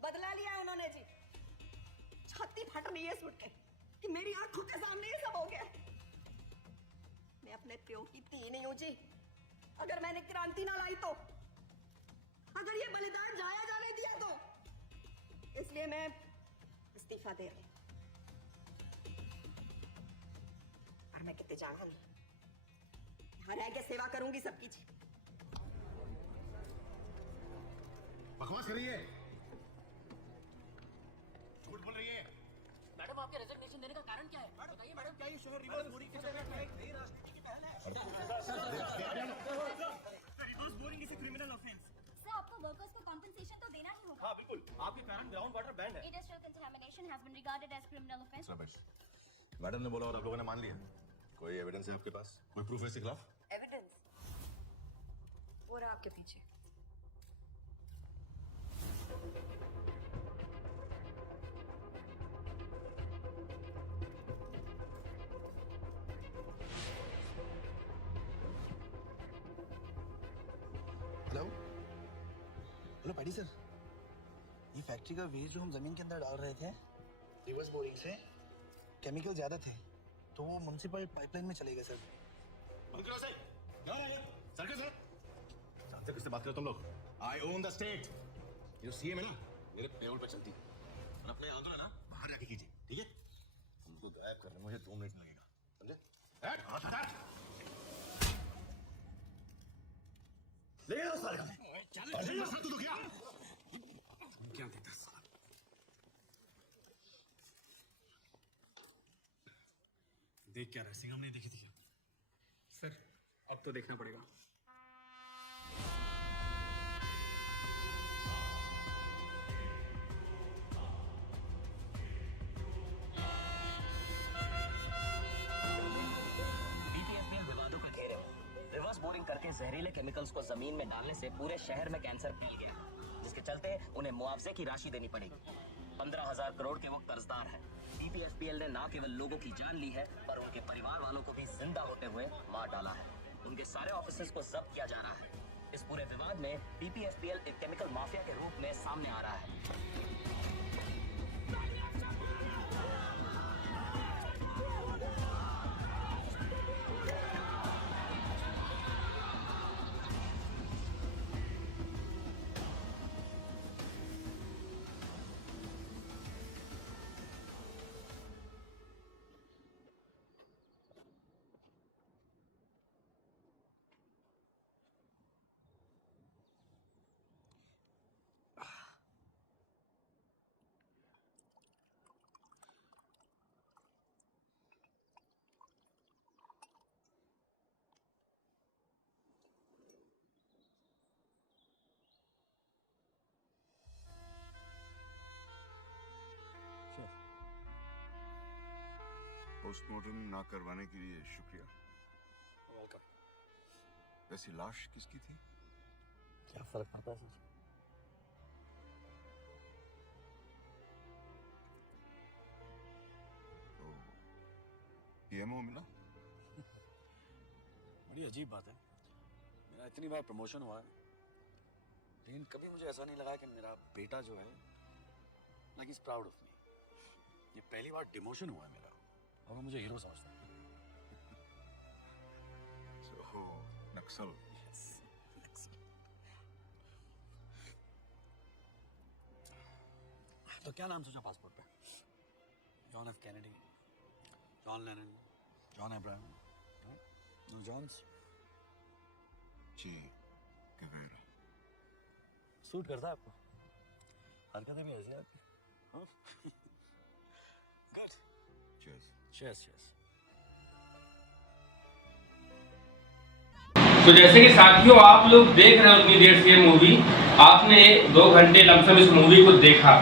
बदला लिया है उन्होंने जी। छाती फट रही है सुन के कि मेरी आंखों के सामने ये सब हो गया। मैं अपने प्यो की धी नहीं हूं जी। अगर मैंने क्रांति ना लाई तो, अगर ये बलिदान जाया जाने दिया तो, इसलिए मैं इस्तीफा दे रही हूं। और मैं कितने जाना नहीं, यहाँ रह के सेवा करूंगी सबकी जी। बकवास कर रही है, झूठ बोल रही है। मैडम आपके रेजिग्नेशन देने का कारण क्या है? बताइए मैडम, क्या ये शहर रिवर्स बोरिंग के चलने का एक नई राजनीति की पहल है? Reverse boring is a criminal offence. Sir, आपको वर्कर्स को कॉम्पेंसेशन तो देना ही होगा। हाँ बिल्कुल, आपके कारण ग्राउंड वाटर बैंड है। Industrial contamination has been regarded as criminal offence. Madam ने बोला और आप लोगों ने मान लिया। कोई एविडेंस है आपके पास? कोई प्रूफ है इसके खिलाफ? एविडेंस वो रहा आपके पीछे। हेलो हेलो पैडी सर, ये फैक्ट्री का वेस्ट जो हम जमीन के अंदर डाल रहे थे रिवर्स बोरिंग से, केमिकल ज्यादा थे तो वो म्युनिसिपल पाइपलाइन में चले गए सर। किससे बात कर तुम लोग? आई ओन द स्टेट। ये सीएम है ना, मेरे पेरोल पे चलती है। और अपने आंदोलन ना बाहर जाके कीजिए, ठीक है? तुमको गायब करने में मुझे 2 मिनट लगेगा, समझे? ले आओ सारे। चल तू तो क्या देता साला? देख क्या रहा है? सिंघम नहीं देखी थी क्या? सर अब तो देखना पड़ेगा। बीपीएफपीएल विवादों के घेरे में रिवर्स बोरिंग करके जहरीले केमिकल्स को जमीन में डालने से पूरे शहर में कैंसर फैल गया, जिसके चलते उन्हें मुआवजे की राशि देनी पड़ेगी। 15,000 करोड़ के वो कर्जदार हैं। बीपीएफपीएल ने न केवल लोगों की जान ली है, पर उनके परिवार वालों को भी जिंदा होते हुए मार डाला है। उनके सारे ऑफिसेज को जब्त किया जा रहा है। इस पूरे विवाद में बीपीएफपीएल एक केमिकल माफिया के रूप में सामने आ रहा है। पोस्टमार्टम ना करवाने के लिए शुक्रिया। वेलकम। वैसी लाश किसकी थी? क्या फर्क पड़ता है सर? तो पीएमओ मिला? बड़ी अजीब बात है, मेरा इतनी बार प्रमोशन हुआ है लेकिन कभी मुझे ऐसा नहीं लगा कि मेरा बेटा जो है like is proud of me. ये पहली बार डिमोशन हुआ है मेरा और वो मुझे हीरो समझता है। So, नक्सल। तो क्या नाम सोचा पासपोर्ट पे? John F Kennedy. John Lennon, John Abraham, no Johns, Che Guevara. Suit करता है आपको? हरकतें भी ऐसी हैं आपकी। हाँ? गुड। चीयर्स। Cheers, cheers. तो जैसे कि साथियों आप लोग देख रहे हो उतनी देर से ये मूवी, आपने 2 घंटे लमसम इस मूवी को देखा,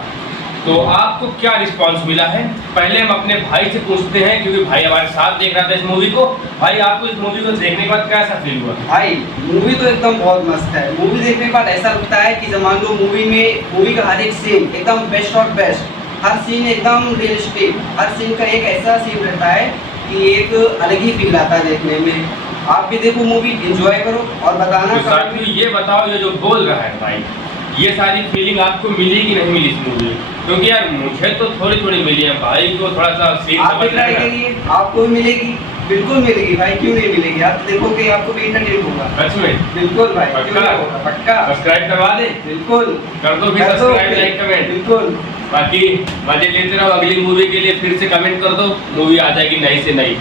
तो आपको क्या रिस्पांस मिला है? पहले हम अपने भाई से पूछते हैं, क्योंकि भाई हमारे साथ देख रहा था इस मूवी को। भाई आपको इस मूवी को देखने के बाद कैसा फील हुआ? भाई मूवी तो एकदम बहुत मस्त है। मूवी देखने के बाद ऐसा लगता है कि मान लो मूवी का हर एक सीन एकदम बेस्ट और बेस्ट, हर सीन एकदम रियलिस्टिक, हर सीन का एक ऐसा सीन रहता है कि एक अलग ही फील आता है देखने में। आप भी देखो मूवी, एंजॉय करो और बताना। तो साथियों ये बताओ, ये जो बोल रहा है भाई, ये सारी फीलिंग आपको मिली कि नहीं मिली इस मूवी में? क्योंकि यार मुझे तो थोड़ी थोड़ी मिली है, भाई को थोड़ा सा सीन आप भी ट्राई करिए, आपको भी मिलेगी, बिल्कुल मिलेगी भाई, क्यों नहीं मिलेगी? आप देखोगे आपको भी इंटरटेन होगा। सच में? बिल्कुल भाई, पक्का सब्सक्राइब करवा दे। बिल्कुल कर दो भी सब्सक्राइब, लाइक, कमेंट। बिल्कुल। बाकी मजे लेते रहो, अगली मूवी के लिए फिर से कमेंट कर दो, मूवी आ जाएगी नई से नई।